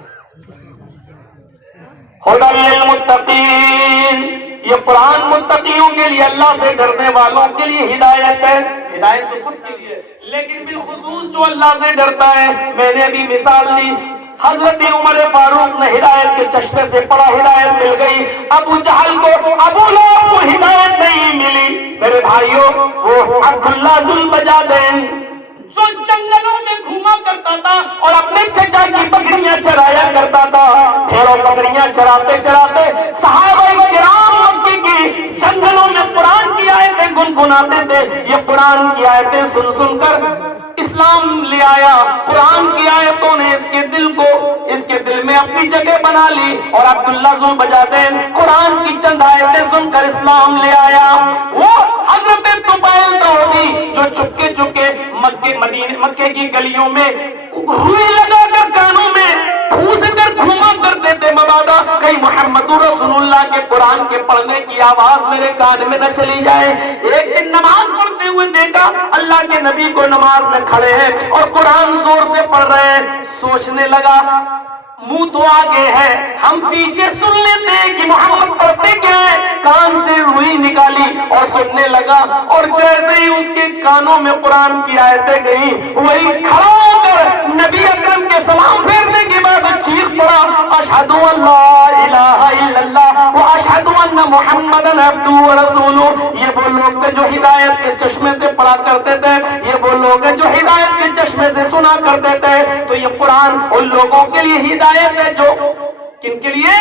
ہدی للمتقین۔ یہ قرآن متقیوں کے لیے، اللہ سے ڈرنے والوں کے لیے ہدایت ہے۔ ہدایت تو سب کے لیے، لیکن بالخصوص جو اللہ سے ڈرتا ہے۔ میں نے ابھی مثال دی، حضرت عمر فاروق نے ہدایت کے چشمے سے پڑا، ہدایت مل گئی۔ ابو جہل کو، ابو لہب کو ہدایت نہیں ملی۔ میرے بھائیوں، وہ عبداللہ ذو البجالین جو جنگلوں میں گھوما کرتا تھا اور اپنے چچا کی بکریاں چرایا کرتا تھا، پھر بکریاں چراتے چراتے صحابہ کرام مکے کی جنگلوں میں قرآن کی آیتیں گنگناتے تھے۔ یہ قرآن کی آیتیں سن سن کر اسلام لے آیا۔ قرآن کی آیتوں نے اس کے دل میں اپنی جگہ بنا لی، اور عبداللہ ذو البجالین قرآن کی چند آیتیں سن کر اسلام لے آیا۔ وہ حضرت طفیل داؤدی جو چپکے چپکے مکے کی گلیوں میں روئی لگا کر کانوں میں پھونس کر گھوما کرتے تھے، مبادا کہیں محمد رسول اللہ کے قرآن کے پڑھنے کی آواز میرے کان میں نہ چلی جائے۔ ایک دن نماز پڑھتے ہوئے دیکھا اللہ کے نبی کو نماز میں کھڑے ہیں اور قرآن زور سے پڑھ رہے ہیں۔ سوچنے لگا منہ تو آگے ہے، ہم پیچھے سن لیتے ہیں کہ محمد پڑھتے کیا ہے۔ کان سے روئی نکالی اور سننے لگا، اور جیسے ہی اس کے کانوں میں قرآن کی آیتیں گئی، وہی کھڑا ہو کر نبی اکرم کے سلام پھیرنے کے بعد چیخ پڑا، اشہد ان لا الہ الا اللہ و اشہد ان محمدن عبدہ ورسولہ۔ یہ وہ لوگ جو ہدایت کے چشمے سے پڑھا کرتے تھے، یہ وہ لوگ جو ہدایت کے چشمے سے سنا کرتے تھے۔ تو یہ قرآن ان لوگوں کے لیے ہدایت ہے جو کن کے لیے؟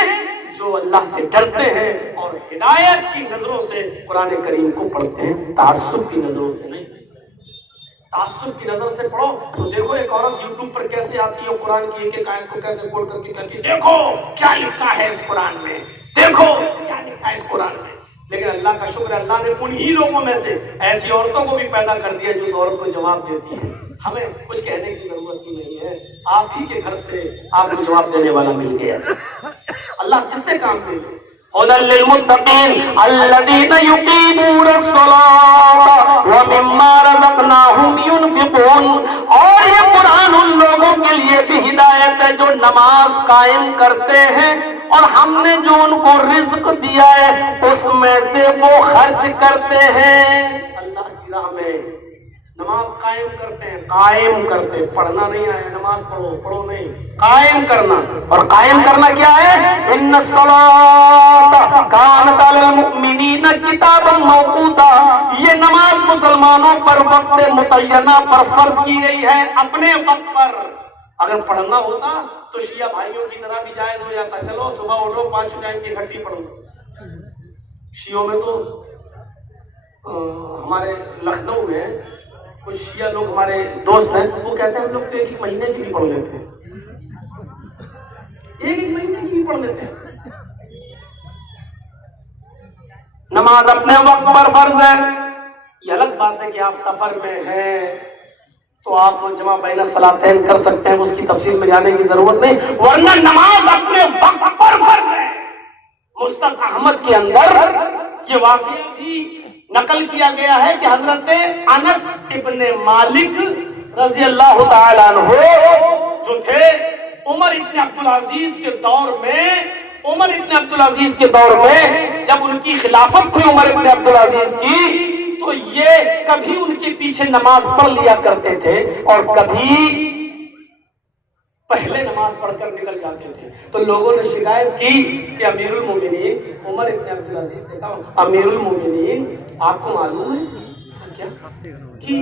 جو اللہ سے ڈرتے ہیں اور ہدایت کی نظروں سے قرآن کریم کو پڑھتے ہیں، تعصب کی نظروں سے نہیں۔ تعصب کی نظر سے پڑھو تو دیکھو ایک عورت یوٹیوب پر کیسے آتی ہے، قرآن کی ایک ایک آیت کو کیسے کوٹ کر کے کہتی ہے دیکھو کیا لکھا ہے اس قرآن میں، دیکھو کیا لکھا ہے اس قرآن میں۔ لیکن اللہ کا شکر ہے، اللہ نے انہی لوگوں میں سے ایسی عورتوں کو بھی پیدا کر دیا جو اس عورت کو جواب دیتی ہے۔ ہمیں کچھ کہنے کی ضرورت ہی نہیں ہے، آپ ہی کے گھر سے آپ کو جواب دینے والا مل گیا۔ اللہ کس سے کام دے گا؟ هدى للمتقين الذين يقيمون الصلاة ومما رزقناهم ينفقون۔ اور یہ قرآن ان لوگوں کے لیے بھی ہدایت ہے جو نماز قائم کرتے ہیں اور ہم نے جو ان کو رزق دیا ہے اس میں سے وہ خرچ کرتے ہیں۔ اللہ کی راہ میں نماز قائم کرتے ہیں، قائم کرتے، پڑھنا نہیں آیا نماز پڑھو، پڑھو نہیں، قائم کرنا۔ اور قائم کرنا کیا ہے؟ ان الصلاۃ کانت علی المؤمنین کتابا موقوتا، یہ نماز مسلمانوں پر وقت متعینہ پر فرض کی گئی ہے، اپنے وقت پر۔ اگر پڑھنا ہوتا تو شیعہ بھائیوں کی طرح بھی جائز ہو جاتا، چلو صبح اٹھو 5 ٹائم کی اکٹھی پڑھو۔ شیعوں میں تو ہمارے لکھنؤ میں کچھ شیعہ لوگ ہمارے دوست ہیں، وہ کہتے ہیں ہم لوگ تو ایک مہینے کی بھی پڑھ لیتے ہیں، ایک مہینے کی بھی پڑھ لیتے ہیں۔ نماز اپنے وقت پر فرض ہے۔ یہ الگ بات ہے کہ آپ سفر میں ہیں تو آپ جمع بین الصلاتین کر سکتے ہیں، اس کی تفصیل میں جانے کی ضرورت نہیں، ورنہ نماز اپنے وقت پر فرض ہے۔ مستد احمد کے اندر یہ واقعہ بھی نقل کیا گیا ہے کہ حضرت انس ابن مالک رضی اللہ تعالیٰ عنہ جو تھے عمر ابن عبدالعزیز کے دور میں جب ان کی خلافت تھی عمر ابن عبدالعزیز کی، تو یہ کبھی ان کے پیچھے نماز پڑھ لیا کرتے تھے اور کبھی پہلے نماز پڑھ کر نکل جاتے تھے۔ تو لوگوں نے شکایت کی کہ امیر المومنین عمر ابن عبدالعزیز نے کہا امیر المومنین آپ کو معلوم ہے کیا کہ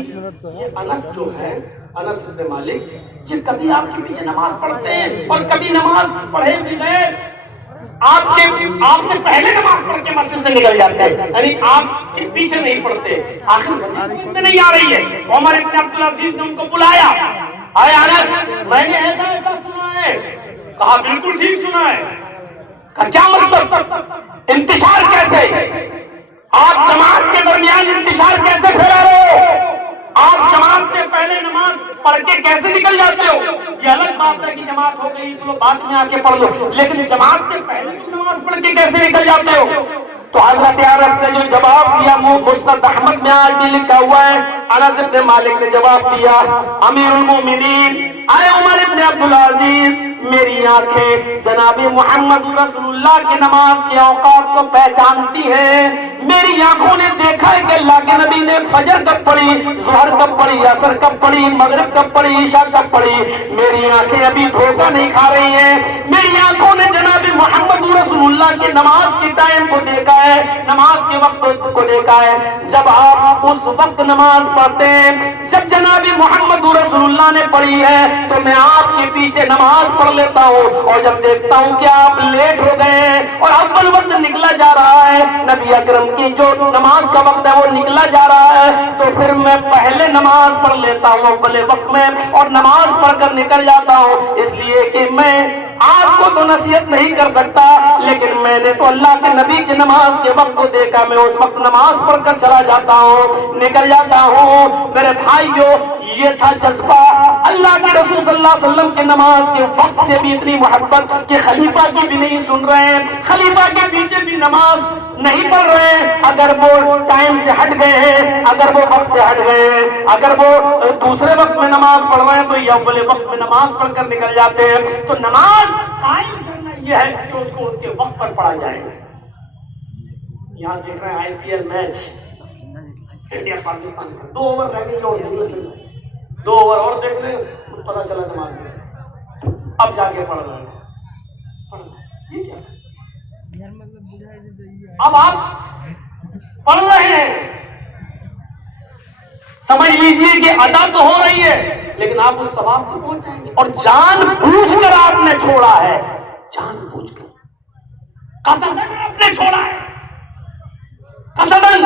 یہ انس جو ہے انس بن مالک یہ کبھی آپ کے پیچھے نماز پڑھتے ہیں اور کبھی نماز پڑھے بغیر آپ سے پہلے نماز پڑھ کے مسجد سے نکل جاتے ہیں، یعنی آپ کے پیچھے نہیں پڑھتے۔ آخر میں نہیں آ رہی ہے، عمر ابن عبدالعزیز نے ان کو بلایا، آئے انس میں نے ایسا سنا ہے، کہا بالکل ٹھیک سنا ہے، کہا کیا مطلب انتشار کیسے؟ آپ جماعت کے درمیان انتشار کیسے پھیلا رہے ہو؟ آپ جماعت سے پہلے نماز پڑھ کے کیسے نکل جاتے ہو؟ یہ الگ بات ہے کہ جماعت ہو گئی تو بعد میں آ کے پڑھ لو، لیکن جماعت سے پہلے تم نماز پڑھ کے کیسے نکل جاتے ہو؟ تو حضرت انس نے جو جواب دیا وہ مستد احمد میں آج بھی لکھا ہوا ہے۔ انس بن مالک نے جواب دیا امیر المومنین اے عمر ابن عبدالعزیز میری آنکھیں جناب محمد رسول اللہ کی نماز کے اوقات کو پہچانتی ہیں، میری آنکھوں نے دیکھا ہے کہ اللہ کے نبی نے فجر کب پڑھی، ظہر کب پڑھی، عصر کب پڑھی، مغرب کب پڑھی، عشاء کب پڑھی۔ میری آنکھیں ابھی دھوکہ نہیں کھا رہی ہیں، میری آنکھوں نے جناب محمد رسول اللہ کی نماز کے ٹائم کو دیکھا ہے، نماز کے وقت کو دیکھا ہے۔ جب آپ اس وقت نماز پڑھتے ہیں جب جناب محمد رسول اللہ نے پڑھی ہے تو میں آپ کے پیچھے نماز پڑھ لیتا ہوں، اور جب دیکھتا ہوں کہ آپ لیٹ ہو گئے ہیں اور اول وقت نکلا جا رہا ہے، نبی اکرم کی جو نماز کا وقت ہے وہ نکلا جا رہا ہے، تو پھر میں پہلے نماز پڑھ لیتا ہوں اول وقت میں اور نماز پڑھ کر نکل جاتا ہوں، اس لیے کہ میں آپ کو تو نصیحت نہیں کر سکتا، لیکن میں نے تو اللہ کے نبی کی نماز کے وقت کو دیکھا، میں اس وقت نماز پڑھ کر چلا جاتا ہوں، نکل جاتا ہوں۔ میرے بھائیو یہ تھا جذبہ، اللہ کے رسول صلی اللہ علیہ وسلم کے نماز کے وقت سے بھی اتنی محبت کہ خلیفہ کی بھی نہیں سن رہے ہیں، خلیفہ کے پیچھے بھی نماز نہیں پڑھ رہے ہیں، اگر وہ ٹائم سے ہٹ گئے ہیں، اگر وہ وقت سے ہٹ گئے ہیں، اگر وہ دوسرے وقت میں نماز پڑھ رہے ہیں تو یہ اول وقت میں نماز پڑھ کر نکل جاتے ہیں۔ تو نماز قائم کرنا یہ ہے کہ اس کو اس کے وقت پر پڑھا جائے۔ یہاں دیکھ رہے ہیں I P L match India Pakistan کا 2 اوور رہ گئی اور 2 اوور اور دیکھ لیں پتہ چلا نماز میں اب جا کے پڑھ رہے ہیں۔ یہ کیا اب آپ پڑھ رہے ہیں، سمجھ لیجیے کہ ادا تو ہو رہی ہے لیکن آپ اس ثواب کو پہنچ جائیں گے، اور جان بوجھ کر آپ نے چھوڑا ہے، جان بوجھ کر قصداً آپ نے چھوڑا ہے، قصداً۔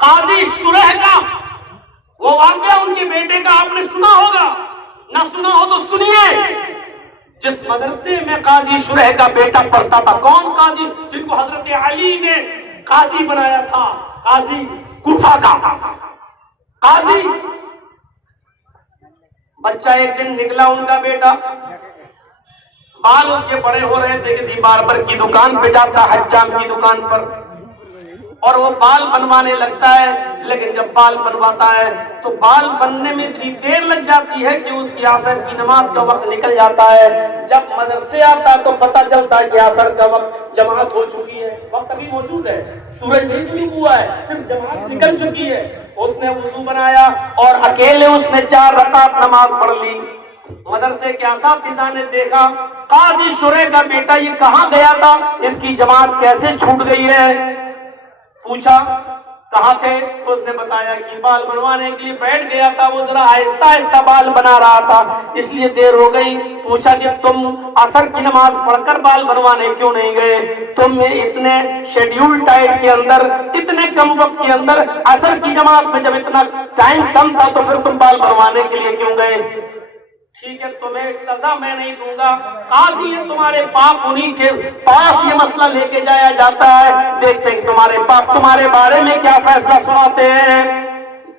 قاضی شریح کا وہ واقعہ ان کے بیٹے کا آپ نے سنا ہوگا، نہ سنا ہو تو سنیے۔ جس مدرسے میں قاضی شریح کا بیٹا پڑھتا تھا، کون قاضی؟ جن کو حضرت علی نے قاضی بنایا تھا، قاضی کوفہ کا قاضی۔ بچہ ایک دن نکلا ان کا بیٹا، بال اس کے بڑے ہو رہے تھے، کسی باربر کی دکان پہ جاتا، حجام کی دکان پر اور وہ بال بنوانے لگتا ہے، لیکن جب بال بنواتا ہے تو بال بننے میں اتنی دیر لگ جاتی ہے کہ اس کی عصر کی نماز کا وقت نکل جاتا ہے۔ جب مدرسے آتا ہے تو پتہ چلتا ہے کہ عصر کا وقت جماعت ہو چکی ہے، وقت ابھی موجود ہے، سورج نہیں ہوا ہے، صرف جماعت نکل چکی ہے۔ اس نے وضو بنایا اور اکیلے اس نے 4 رکعت نماز پڑھ لی۔ مدرسے کے اساتذہ نے دیکھا قاضی شرح کا بیٹا یہ کہاں گیا تھا، اس کی جماعت کیسے چھوٹ گئی ہے؟ پوچھا کہاں تھے؟ اس نے بتایا کہ بال بنوانے کے لیے بیٹھ گیا تھا، وہ ذرا آہستہ آہستہ بال بنا رہا تھا اس لیے دیر ہو گئی۔ پوچھا کہ تم عصر کی نماز پڑھ کر بال بنوانے کیوں نہیں گئے؟ تم اتنے شیڈیول ٹائم کے اندر، اتنے کم وقت کے اندر عصر کی جماعت میں جب اتنا ٹائم کم تھا تو پھر تم بال بنوانے کے لیے کیوں گئے؟ ٹھیک ہے تمہیں ایک سزا میں نہیں دوں گا، قاضی ہے تمہارے باپ، انہیں کے پاس یہ مسئلہ لے کے جایا جاتا ہے، دیکھتے ہیں تمہارے باپ تمہارے بارے میں کیا فیصلہ سناتے ہیں۔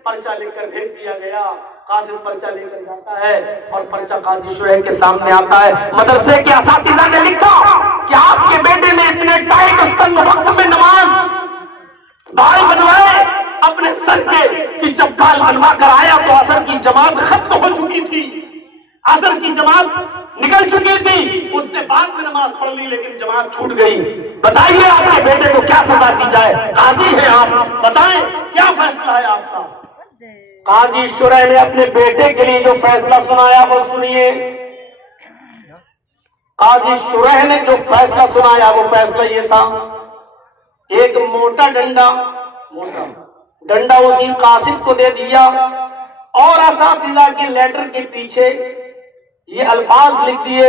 پرچہ لے کر بھیج دیا گیا، قاضی پرچہ لے کر جاتا ہے اور پرچہ قاضی شرح کے سامنے آتا ہے۔ مدرسے کے اساتذہ نے لکھا کہ آپ کے بیٹے نے اتنے ٹائٹ اور تنگ وقت میں نماز بال بنوائے اپنے سر کے کہ جب بال بنوا کر آیا تو عصر کی جماعت ختم ہو چکی تھی، عصر کی جماعت نکل چکی تھی، اس نے بعد میں نماز پڑھ لی لیکن جماعت چھوٹ گئی۔ بتائیے آپ کے بیٹے کو کیا سزا دی جائے؟ قاضی ہیں آپ، بتائیں کیا فیصلہ ہے آپ کا؟ قاضی شرح نے اپنے بیٹے کے لیے جو فیصلہ سنایا وہ سنیے۔ قاضی شرح نے جو فیصلہ سنایا وہ فیصلہ یہ تھا، ایک موٹا ڈنڈا اسی قاصد کو دے دیا اور اساتذہ کے لیٹر کے پیچھے یہ الفاظ لکھ دیے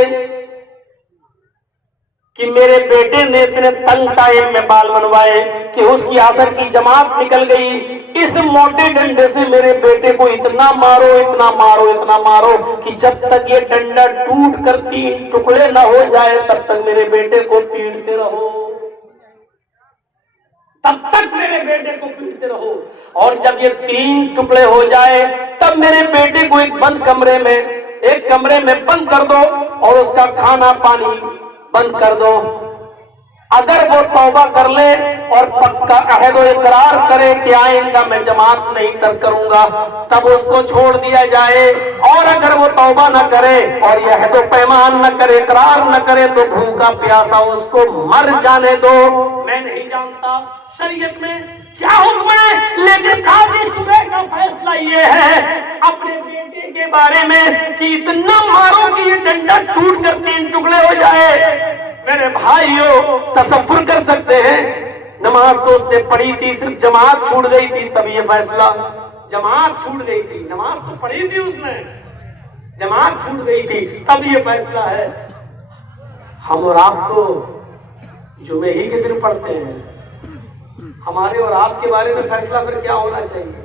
کہ میرے بیٹے نے اتنے تنگ ٹائم میں بال بنوائے کہ اس کی عصر کی جماعت نکل گئی، اس موٹے ڈنڈے سے میرے بیٹے کو اتنا مارو اتنا مارو اتنا مارو کہ جب تک یہ ڈنڈا ٹوٹ کر 3 ٹکڑے نہ ہو جائے تب تک میرے بیٹے کو پیٹتے رہو، تب تک میرے بیٹے کو پیٹتے رہو، اور جب یہ 3 ٹکڑے ہو جائے تب میرے بیٹے کو ایک کمرے میں بند کر دو اور اس کا کھانا پانی بند کر دو۔ اگر وہ توبہ کر لے اور پکا عہد و اقرار کرے کہ آئندہ میں جماعت نہیں ترک کروں گا تب اس کو چھوڑ دیا جائے، اور اگر وہ توبہ نہ کرے اور یہ عہد و پیمان نہ کرے، اقرار نہ کرے تو بھوکا پیاسا اس کو مر جانے دو۔ میں نہیں جانتا شریعت میں کیا حکم ہے، لیکن قاضی شرح کا فیصلہ یہ ہے اپنے بیٹے کے بارے میں کہ اتنا مارو کہ یہ ڈنڈا ٹوٹ کر 3 ٹکڑے ہو جائے۔ میرے بھائیو تصور کر سکتے ہیں، نماز تو اس نے پڑھی تھی، صرف جماعت چھوٹ گئی تھی تب یہ فیصلہ، جماعت چھوٹ گئی تھی، نماز تو پڑھی تھی اس نے، جماعت چھوٹ گئی تھی تب یہ فیصلہ ہے۔ ہم اور آپ تو جمعے ہی کے دن پڑھتے ہیں، ہمارے اور آپ کے بارے میں فیصلہ پھر کیا ہونا چاہیے؟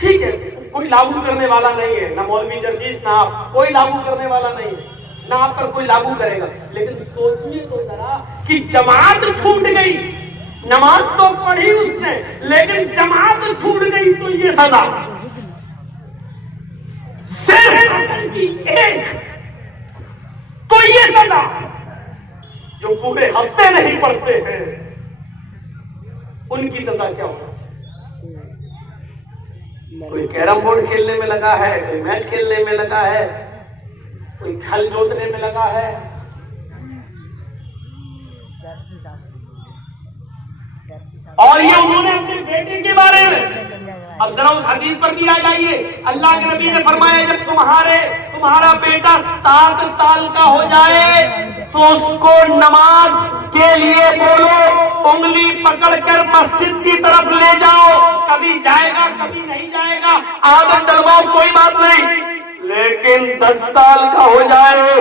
ٹھیک ہے کوئی لاگو کرنے والا نہیں ہے، نہ مولوی جرجیس نہ آپ، کوئی لاگو کرنے والا نہیں ہے، نہ آپ پر کوئی لاگو کرے گا، لیکن سوچیے تو ذرا کہ جماعت چھوٹ گئی، نماز تو پڑھی اس نے لیکن جماعت چھوٹ گئی تو یہ سزا، صرف عصر کی ایک تو یہ سزا، جو پورے ہفتے نہیں پڑھتے ہیں ان کی سزا کیا ہوگا؟ کوئی کیرم بورڈ کھیلنے میں لگا ہے، کوئی میچ کھیلنے میں لگا ہے، کوئی کھل جوتنے میں لگا ہے، اور یہ انہوں نے اپنے بیٹے کے بارے میں۔ اب ذرا اس حدیث پر بھی آ جائیے، اللہ کے نبی نے فرمایا جب تمہارا بیٹا 7 سال کا ہو جائے تو اس کو نماز کے لیے بولو، انگلی پکڑ کر مسجد کی طرف لے جاؤ، کبھی جائے گا کبھی نہیں جائے گا، عادت ڈلواؤ کوئی بات نہیں، لیکن 10 سال کا ہو جائے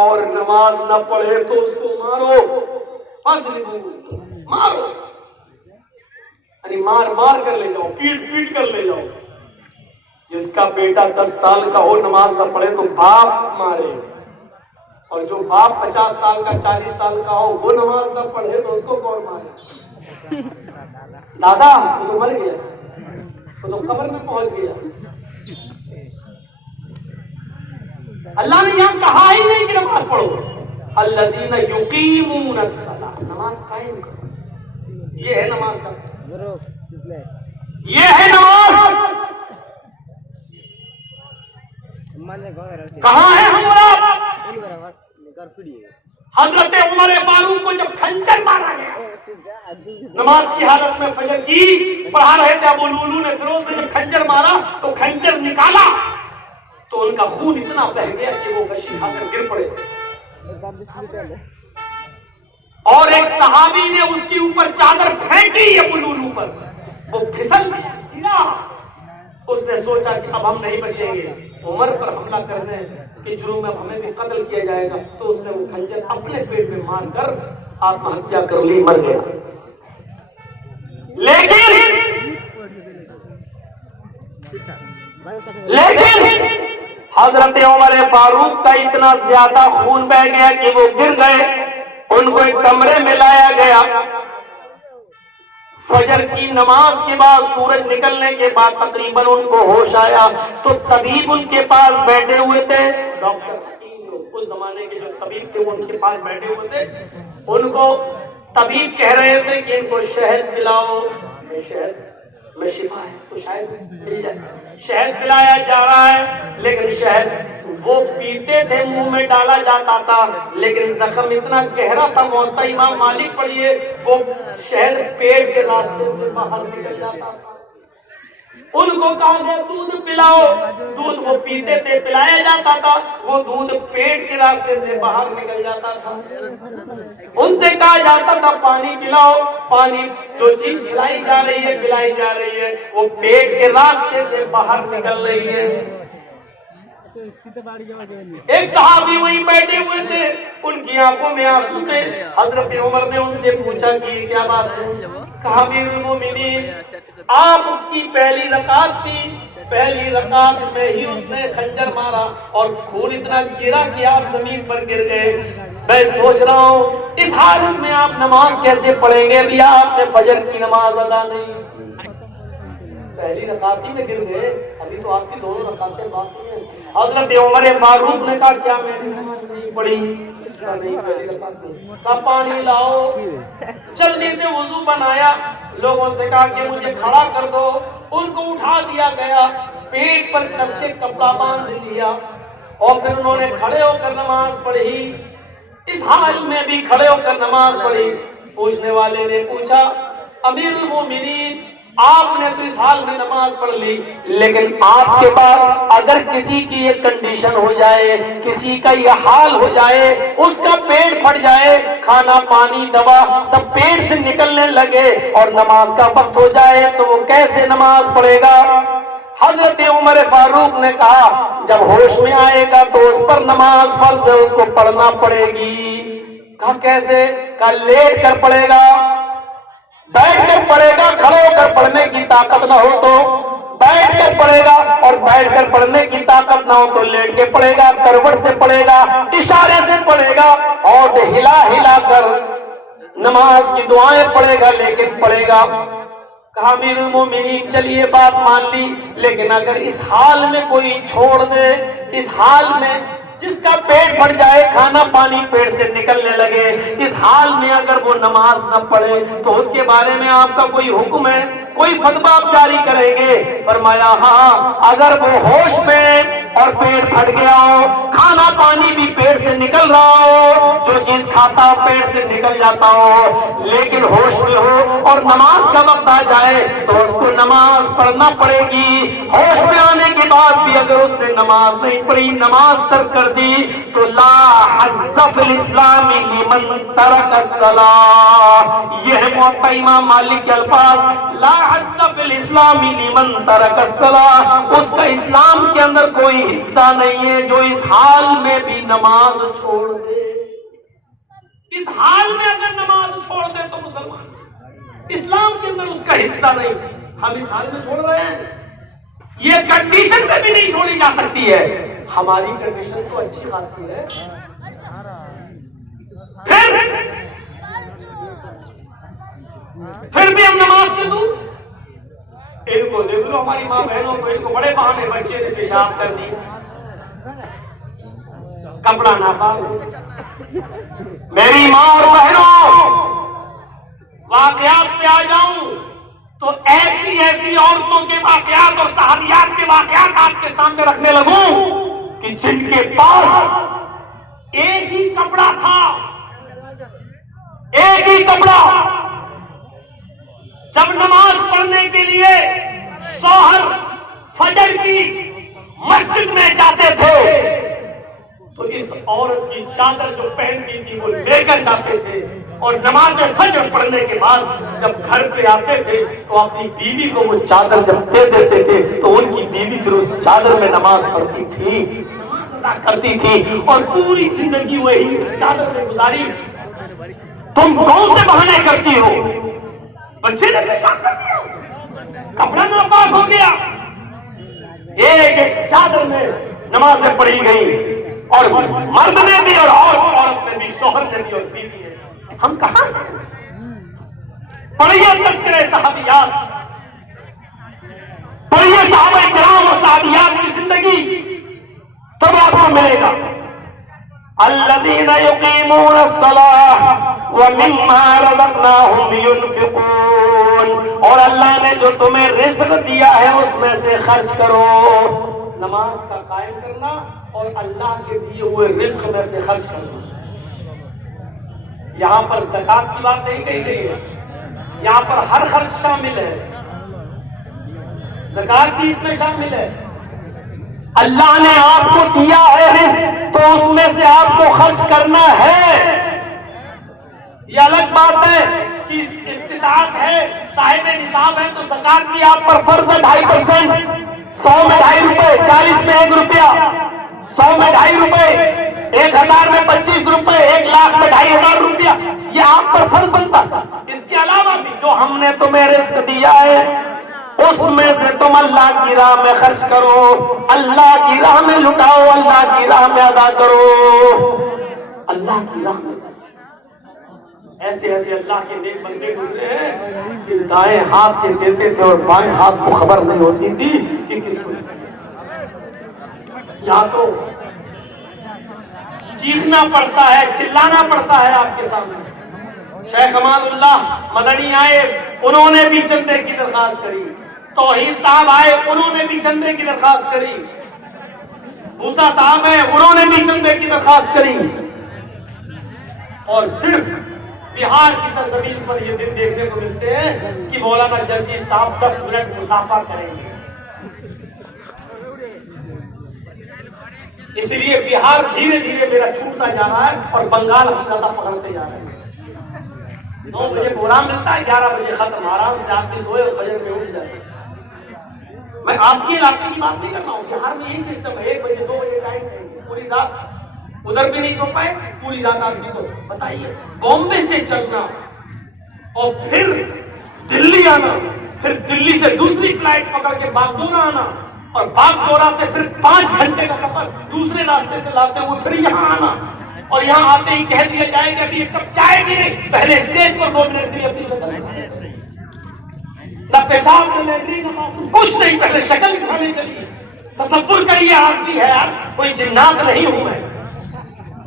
اور نماز نہ پڑھے تو اس کو مارو، مارو، یعنی مار کر لے جاؤ، پیٹ کر لے جاؤ۔ جس کا بیٹا 10 سال کا ہو نماز نہ پڑھے تو باپ مارے، اور جو باپ 50 سال کا 40 سال کا ہو وہ نماز نہ پڑھے تو اس کو کون مارے؟ دادا وہ تو مر گیا، وہ تو قبر میں پہنچ گیا۔ اللہ نے یہاں کہا ہی نہیں کہ نماز پڑھو، الذین یقیمون الصلاۃ، نماز قائم کرو، یہ ہے نماز کا، یہ ہے نماز. کہاں ہے ہمارا؟ حضرت عمر فاروق کو جب خنجر مارا گیا نماز کی حالت میں، فجر کی پڑھا رہے تھے، ابو لولو نے فیروز نے جب خنجر مارا تو خنجر نکالا تو ان کا خون اتنا بہ گیا کہ وہ غشی کھا کر گر پڑے. اور ایک صحابی نے اس کے اوپر چادر پھینکی ابو لولو پر، وہ پھسل گیا. اس نے سوچا کہ اب ہم نہیں بچیں گے، عمر پر حملہ کرنے کے جرم میں ہمیں بھی قتل کیا جائے گا. تو اس نے وہ خنجر اپنے پیٹ میں مار کر آتم ہتیا کر لی، مر گیا. لیکن حضرت عمر فاروق کا اتنا زیادہ خون بہ گیا کہ وہ گر گئے. ان کو ایک کمرے میں لایا گیا. فجر کی نماز کے بعد سورج نکلنے کے بعد تقریباً ان کو ہوش آیا تو طبیب ان کے پاس بیٹھے ہوئے تھے. ڈاکٹر اس زمانے کے جو طبیب تھے وہ ان کے پاس بیٹھے ہوئے تھے. ان کو طبیب کہہ رہے تھے کہ ان کو شہد پلاؤ، شہد میں شفا ہے تو شاید مل جائے. شہد پلایا جا رہا ہے لیکن شہد وہ پیتے تھے، منہ میں ڈالا جاتا تھا لیکن زخم اتنا گہرا تھا. موطا امام مالک پڑھیے، وہ شہد پیٹ کے راستے سے باہر نکل جاتا تھا. ان کو کہا گیا دودھ پلاؤ، دودھ وہ پیتے تھے، پلایا جاتا تھا، وہ دودھ پیٹ کے راستے سے باہر نکل جاتا تھا. ان سے کہا جاتا تھا پانی پلاؤ، پانی جو چیز پلائی جا رہی ہے وہ پیٹ کے راستے سے باہر نکل رہی ہے. ایک صحابی وہیں بیٹھے ہوئے تھے، ان کی آنکھوں میں آنسو تھے. حضرت عمر نے ان سے پوچھا کہ یہ کیا بات ہے؟ کہا امیر المومنین آپ کی پہلی رکعت تھی، پہلی رکعت میں ہی اس نے خنجر مارا اور خون اتنا گرا کہ آپ زمین پر گر گئے. میں سوچ رہا ہوں اس حالت میں آپ نماز کیسے پڑھیں گے؟ یا آپ نے فجر کی نماز ادا نہیں، پہلی رکعت ہی میں گر گئے، ابھی تو آپ کی دونوں رکعتیں باقی ہیں. حضرت عمر فاروق نے کہا کیا میں نے نماز نہیں پڑھی؟ نہیں، پہلی رکعت نہیں. کہا پانی لاؤ. جلدی سے وضو بنایا، لوگوں سے کہا کہ مجھے کھڑا کر دو. ان کو اٹھا دیا گیا، پیٹ پر کس کے کپڑا باندھ دیا اور پھر انہوں نے کھڑے ہو کر نماز پڑھی. اس حال میں بھی کھڑے ہو کر نماز پڑھی. پوچھنے والے نے پوچھا امیر المومنین آپ نے تو اس حال میں نماز پڑھ لی، لیکن آپ کے بعد اگر کسی کی یہ کنڈیشن ہو جائے، کسی کا یہ حال ہو جائے، اس کا پیٹ پھٹ جائے، کھانا پانی دوا سب پیٹ سے نکلنے لگے اور نماز کا وقت ہو جائے تو وہ کیسے نماز پڑھے گا؟ حضرت عمر فاروق نے کہا جب ہوش میں آئے گا تو اس پر نماز فرض ہے، اس کو پڑھنا پڑے گی. کہا کیسے؟ کہا لیٹ کر پڑھے گا، بیٹھ کر پڑھے گا، کھڑے ہو کر پڑھنے کی طاقت نہ ہو تو بیٹھ کر پڑھے گا، اور بیٹھ کر پڑھنے کی طاقت نہ ہو تو لیٹ کے پڑھے گا، کروٹ سے پڑھے گا، اشارے سے پڑھے گا اور ہلا ہلا کر نماز کی دعائیں پڑھے گا، لیکن پڑھے گا. کہا امیر المومنین چلیے بات مان لی، لیکن اگر اس حال میں کوئی چھوڑ دے، اس حال میں جس کا پیٹ بھر جائے، کھانا پانی پیٹ سے نکلنے لگے، اس حال میں اگر وہ نماز نہ پڑھے تو اس کے بارے میں آپ کا کوئی حکم ہے، کوئی فتویٰ آپ جاری کریں گے؟ فرمایا ہاں، اگر وہ ہوش میں اور پیٹ پھٹ گیا ہو، کھانا پانی بھی پیٹ سے نکل رہا ہو، جو چیز کھاتا پیٹ سے نکل جاتا ہو، لیکن ہوش میں ہو اور نماز کا وقت آ جائے تو اس کو نماز پڑھنا پڑے گی. ہوش میں آنے کے بعد بھی اگر اس نے نماز نہیں پڑھی، نماز ترک کر دی تو لا حظ فی الاسلام لمن ترک الصلاۃ. یہ ہے موطا امام مالک کے الفاظ، لا حظ فی الاسلام لمن ترک الصلاۃ. اس کا اسلام کے اندر کوئی حصہ نہیں ہے جو اس حال میں بھی نماز چھوڑ دے. اس حال میں اگر نماز چھوڑ دے تو مسلمان اسلام کے اندر اس کا حصہ نہیں. ہم اس حال میں چھوڑ رہے ہیں، یہ کنڈیشن میں بھی نہیں چھوڑی جا سکتی ہے. ہماری کنڈیشن تو اچھی خاصی ہے. پھر بھی ہم نماز سے دور. ان کو دیکھ لو، ہماری ماں بہنوں کو، ان کو بڑے بہانے، بچے نے پیشاب کر دی، کپڑا ناپاک. میری ماں اور بہنوں واقعات پہ آ جاؤں تو ایسی ایسی عورتوں کے واقعات اور صحابیات کے واقعات آپ کے سامنے رکھنے لگوں کہ جن کے پاس ایک ہی کپڑا تھا، ایک ہی کپڑا. جب نماز پڑھنے کے لیے شوہر فجر کی مسجد میں جاتے تھے تو اس عورت کی چادر جو پہنتی تھی وہ لے کر جاتے تھے، اور نماز فجر پڑھنے کے بعد جب گھر پہ آتے تھے تو اپنی بیوی کو وہ چادر جب دے دیتے تھے تو ان کی بیوی پھر اس چادر میں نماز پڑھتی تھی، نماز ادا کرتی تھی، اور پوری زندگی وہی چادر میں گزاری. تم کون سے بہانے کرتی ہو؟ بچے نے پیشاب کر دیا، کپڑا ناپاک ہو گیا. ایک ایک چادر میں نمازیں پڑھی گئی، اور مرد نے بھی اور عورت نے بھی، شوہر نے بھی اور بیوی نے. ہم کہاں ہیں؟ پڑھیے تذکرہ صحابیات، پڑھیے صحابہ کرام اور صحابیات کی زندگی، تب آپ کو ملے گا. الذین یقیمون الصلاۃ ومما رزقناہم ینفقون، اور اللہ نے جو تمہیں رزق دیا ہے اس میں سے خرچ کرو. نماز کا قائم کرنا اور اللہ کے دیے ہوئے رزق میں سے خرچ کرنا. یہاں پر زکات کی بات نہیں کہی گئی ہے، یہاں پر ہر خرچ شامل ہے، زکات بھی اس میں شامل ہے. اللہ نے آپ کو دیا ہے رزق تو اس میں سے آپ کو خرچ کرنا ہے. یہ الگ بات ہے کہ استطاعت ہے، صاحب نصاب ہے تو زکات بھی آپ پر فرض ہے 2.5%. 100 میں 2.5 روپے، 40 میں 1 روپیہ، 100 میں 2.5 روپے، 1000 میں 25 روپے، 1 لاکھ میں 2.5 روپیہ، یہ آپ پر فرض بنتا. اس کے علاوہ بھی جو ہم نے تمہیں رزق دیا ہے اس میں سے تم اللہ کی راہ میں خرچ کرو، اللہ کی راہ میں لٹاؤ، اللہ کی راہ میں ادا کرو. اللہ کی راہ میں ایسے ایسے اللہ کے نیک بندے گزرے ہیں کہ دائیں ہاتھ سے دیتے تھے اور بائیں ہاتھ کو خبر نہیں ہوتی تھی کہ کس کو. یا تو چیخنا پڑتا ہے، چلانا پڑتا ہے آپ کے سامنے. شیخ امان اللہ مدنی آئے، انہوں نے بھی چندے کی درخواست کری. توحید صاحب آئے، انہوں نے بھی چندے کی درخواست کری. موسیٰ صاحب ہیں، انہوں نے بھی چندے کی درخواست کری. اور صرف بہار کی سرزمین پر یہ دن دیکھنے کو ملتے ہیں کہ مولانا جرجی صاحب 10 منٹ مسافہ کریں گے. اس لیے بہار دھیرے دھیرے میرا چھوٹتا جا رہا ہے اور بنگال ہم زیادہ پکڑتے جا رہے ہیں. 9 بجے پروگرام ملتا ہے، 11 بجے ختم، آرام سے آدمی سوئے اور فجر میں اٹھ جائے. میں آپ کے علاقے کی بات نہیں کر رہا ہوں، بہار میں یہی سسٹم ہے. 1 بجے 2 بجے ٹائم ہے، پوری رات ادھر بھی نہیں سو پائے، پوری رات آدمی کو. بتائیے بامبے سے چلنا اور پھر دلی آنا، پھر دلی سے دوسری فلائٹ پکڑ کے باگڈورا آنا، اور باگڈورا سے پھر 5 گھنٹے کا سفر دوسرے راستے سے لاتے ہوئے پھر یہاں آنا، اور یہاں آتے ہی کہہ دیا جائے کہ ابھی ایک کپ چائے بھی نہیں، پہلے اسٹیج پر 2 منٹ کے لیے اپنی شکل نہ پیشاب نہ لیٹرین نہ کچھ نہیں، پہلے شکل دکھانے چلیے. تصور کریے آدمی ہے یار، کوئی جنات نہیں ہوں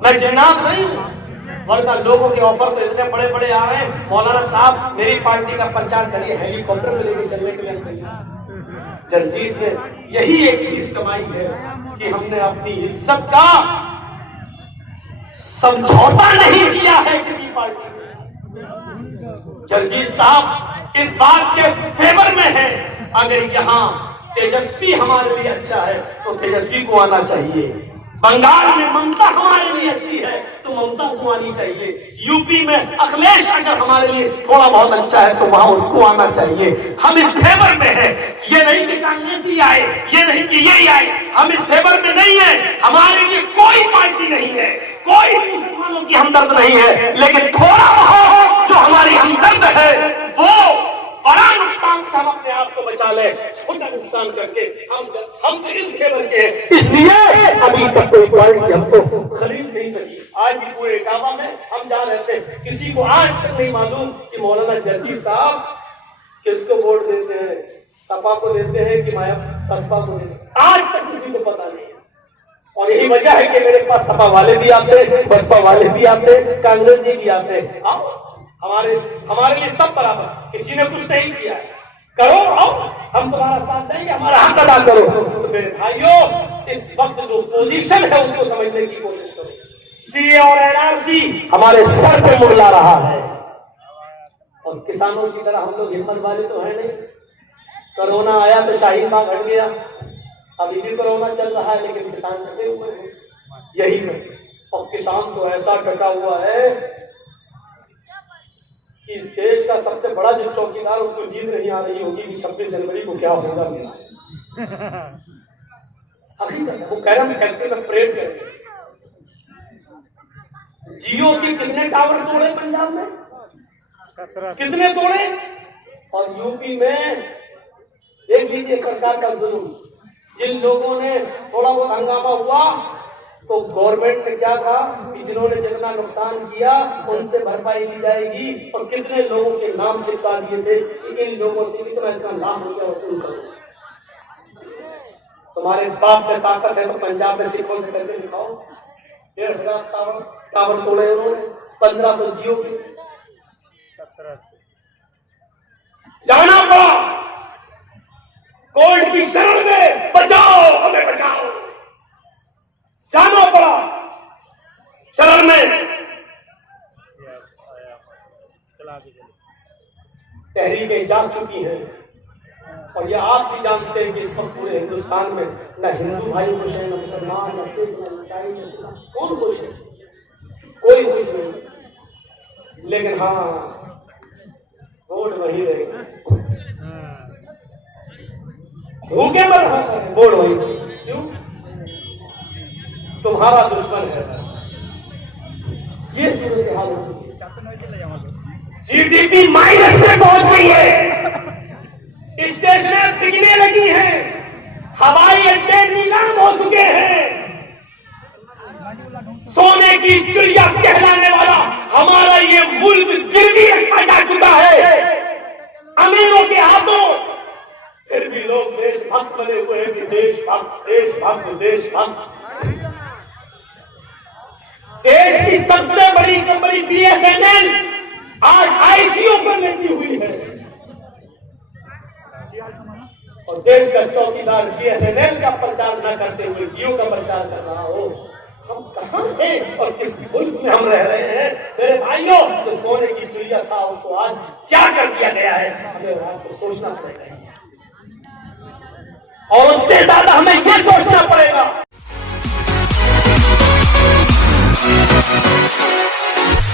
میں جنات نہیں ہوں. ورنہ لوگوں کے آفر تو اتنے بڑے بڑے آ رہے ہیں، مولانا صاحب میری پارٹی کا پرچار کریے، ہیلی کاپٹر میں لے کے چلنے کے لیے. جرجیز نے یہی ایک چیز کمائی ہے کہ ہم نے اپنی عزت کا سمجھوتا نہیں کیا ہے کسی پارٹی میں. جرجیز صاحب اس بات کے فیور میں ہے، اگر یہاں تیجسوی ہمارے لیے اچھا ہے تو تیجسوی کو آنا چاہیے. بنگال میں ممتا ہمارے لیے اچھی ہے تو ممتا کو آنی چاہیے. یو پی میں اکھلیش اگر ہمارے لیے تھوڑا بہت اچھا ہے تو وہاں اس کو آنا چاہیے. ہم اس فیور میں ہیں، یہ نہیں کہ کانگریسی آئے، یہ نہیں کہ یہی آئے، ہم اس فیور میں نہیں ہیں. ہمارے لیے کوئی پارٹی نہیں ہے، کوئی مسلمانوں کی ہمدرد نہیں ہے، لیکن تھوڑا بہت جو ہماری ہمدرد ہے وہ بڑا نقصان سے ہم اپنے آپ کو بچا لیں، چھوٹا نقصان کر کے ہم تو اس فیور کے ہیں. اس لیے ابھی تک کوئی پارٹی ہم کو خرید نہیں سکی. آج بھی پورے کعبہ میں ہم جا رہے تھے، کسی کو آج تک نہیں معلوم کہ مولانا جرجی صاحب کس کو ووٹ دیتے ہیں، سپا کو دیتے ہیں کہ بسپا کو دیتے ہیں، آج تک کسی کو پتا نہیں. اور یہی وجہ ہے کہ میرے پاس سپا والے بھی آتے ہیں، بسپا والے بھی آتے ہیں، کانگریسی بھی آتے ہیں. ہمارے لیے سب برابر، کسی نے کچھ نہیں کیا ہے، کرو آؤ ہم تمہارا ساتھ دیں گے، ہمارا حق ادا کرو۔ تو میرے بھائیوں اس وقت جو پوزیشن ہے اس کو سمجھنے کی کوشش کرو۔ سی اے اور این آر سی ہمارے سر پہ مڑلا رہا ہے، اور کسانوں کی طرح ہم لوگ ہمت والے تو ہیں نہیں۔ کرونا آیا تو شاہین باغ ہٹ گیا، ابھی بھی کرونا چل رہا ہے لیکن کسان ڈٹے ہوئے ہیں، یہی سب۔ اور کسان تو ایسا ڈٹا ہوا ہے کہ اس دیش کا سب سے بڑا جو چوکیدار اس کو نیند نہیں آ رہی ہوگی کہ 26 جنوری کو کیا ہوگا میرا۔ حقیقت وہ کہہ رہا میں کہتے میں پریڈ کر کے جیو کے کتنے ٹاور توڑے پنجاب میں، کتنے توڑے، اور یو پی میں دیکھ لیجیے سرکار کا ظلم۔ جن لوگوں نے تھوڑا بہت ہنگامہ ہوا تو گورنمنٹ نے کیا کہا کہ جنہوں نے جتنا نقصان کیا ان سے بھرپائی دی جائے گی، اور کتنے لوگوں کے نام چپکا دیے تھے کہ ان لوگوں سے اتنا لاکھ روپیہ وصول کرو۔ تمہارے باپ میں طاقت ہے تو پنجاب میں سکھوں سے کر کے دکھاؤ۔ 1,500 ٹاور توڑے انہوں نے، 1500 جیو کے، جانا پڑا کورٹ کی شرح میں، بچاؤ ہمیں بچاؤ، جانا پڑا شرح میں۔ تحریکیں جا چکی ہیں، اور یہ آپ بھی جانتے ہیں کہ اس وقت پورے ہندوستان میں نہ ہندو بھائی خوش ہیں، نہ مسلمان، نہ سکھ، نہ عیسائی، کون خوش ہے؟ کوئی خوش نہیں، لیکن ہاں ووٹ وہی رہے گا، بھوکے مر رہا ہے ووٹ وہی، کیوں؟ تمہارا دشمن ہے، یہ صورتحال ہوتی ہے۔ جی ڈی پی مائنس میں پہنچ گئی ہے، اسٹیشنیں بکنے لگی ہیں، ہوائی اڈے نیلام ہو چکے ہیں، سونے کی چڑیا کہلانے والا ہمارا یہ ملک گروی رکھا جا چکا ہے امیروں کے ہاتھوں، پھر بھی لوگ دیش بھکت بنے ہوئے ہیں کہ دیش بھکت دیش بھکت دیش بھکت۔ دیش کی سب سے بڑی کمپنی بی ایس این ایل آج آئی سی یو پر لگی ہوئی ہے، اور دیش کا چوکیدار بی ایس این ایل کا پرچار نہ کرتے ہوئے جیو کا پرچار کر رہا ہو۔ ہم کہاں ہیں اور کس ملک میں ہم رہ رہے ہیں؟ میرے بھائیوں جو سونے کی چڑیا تھا اس کو آج کیا کر دیا گیا ہے، ہمیں آپ کو سوچنا پڑے گا، اور اس سے زیادہ ہمیں یہ سوچنا پڑے گا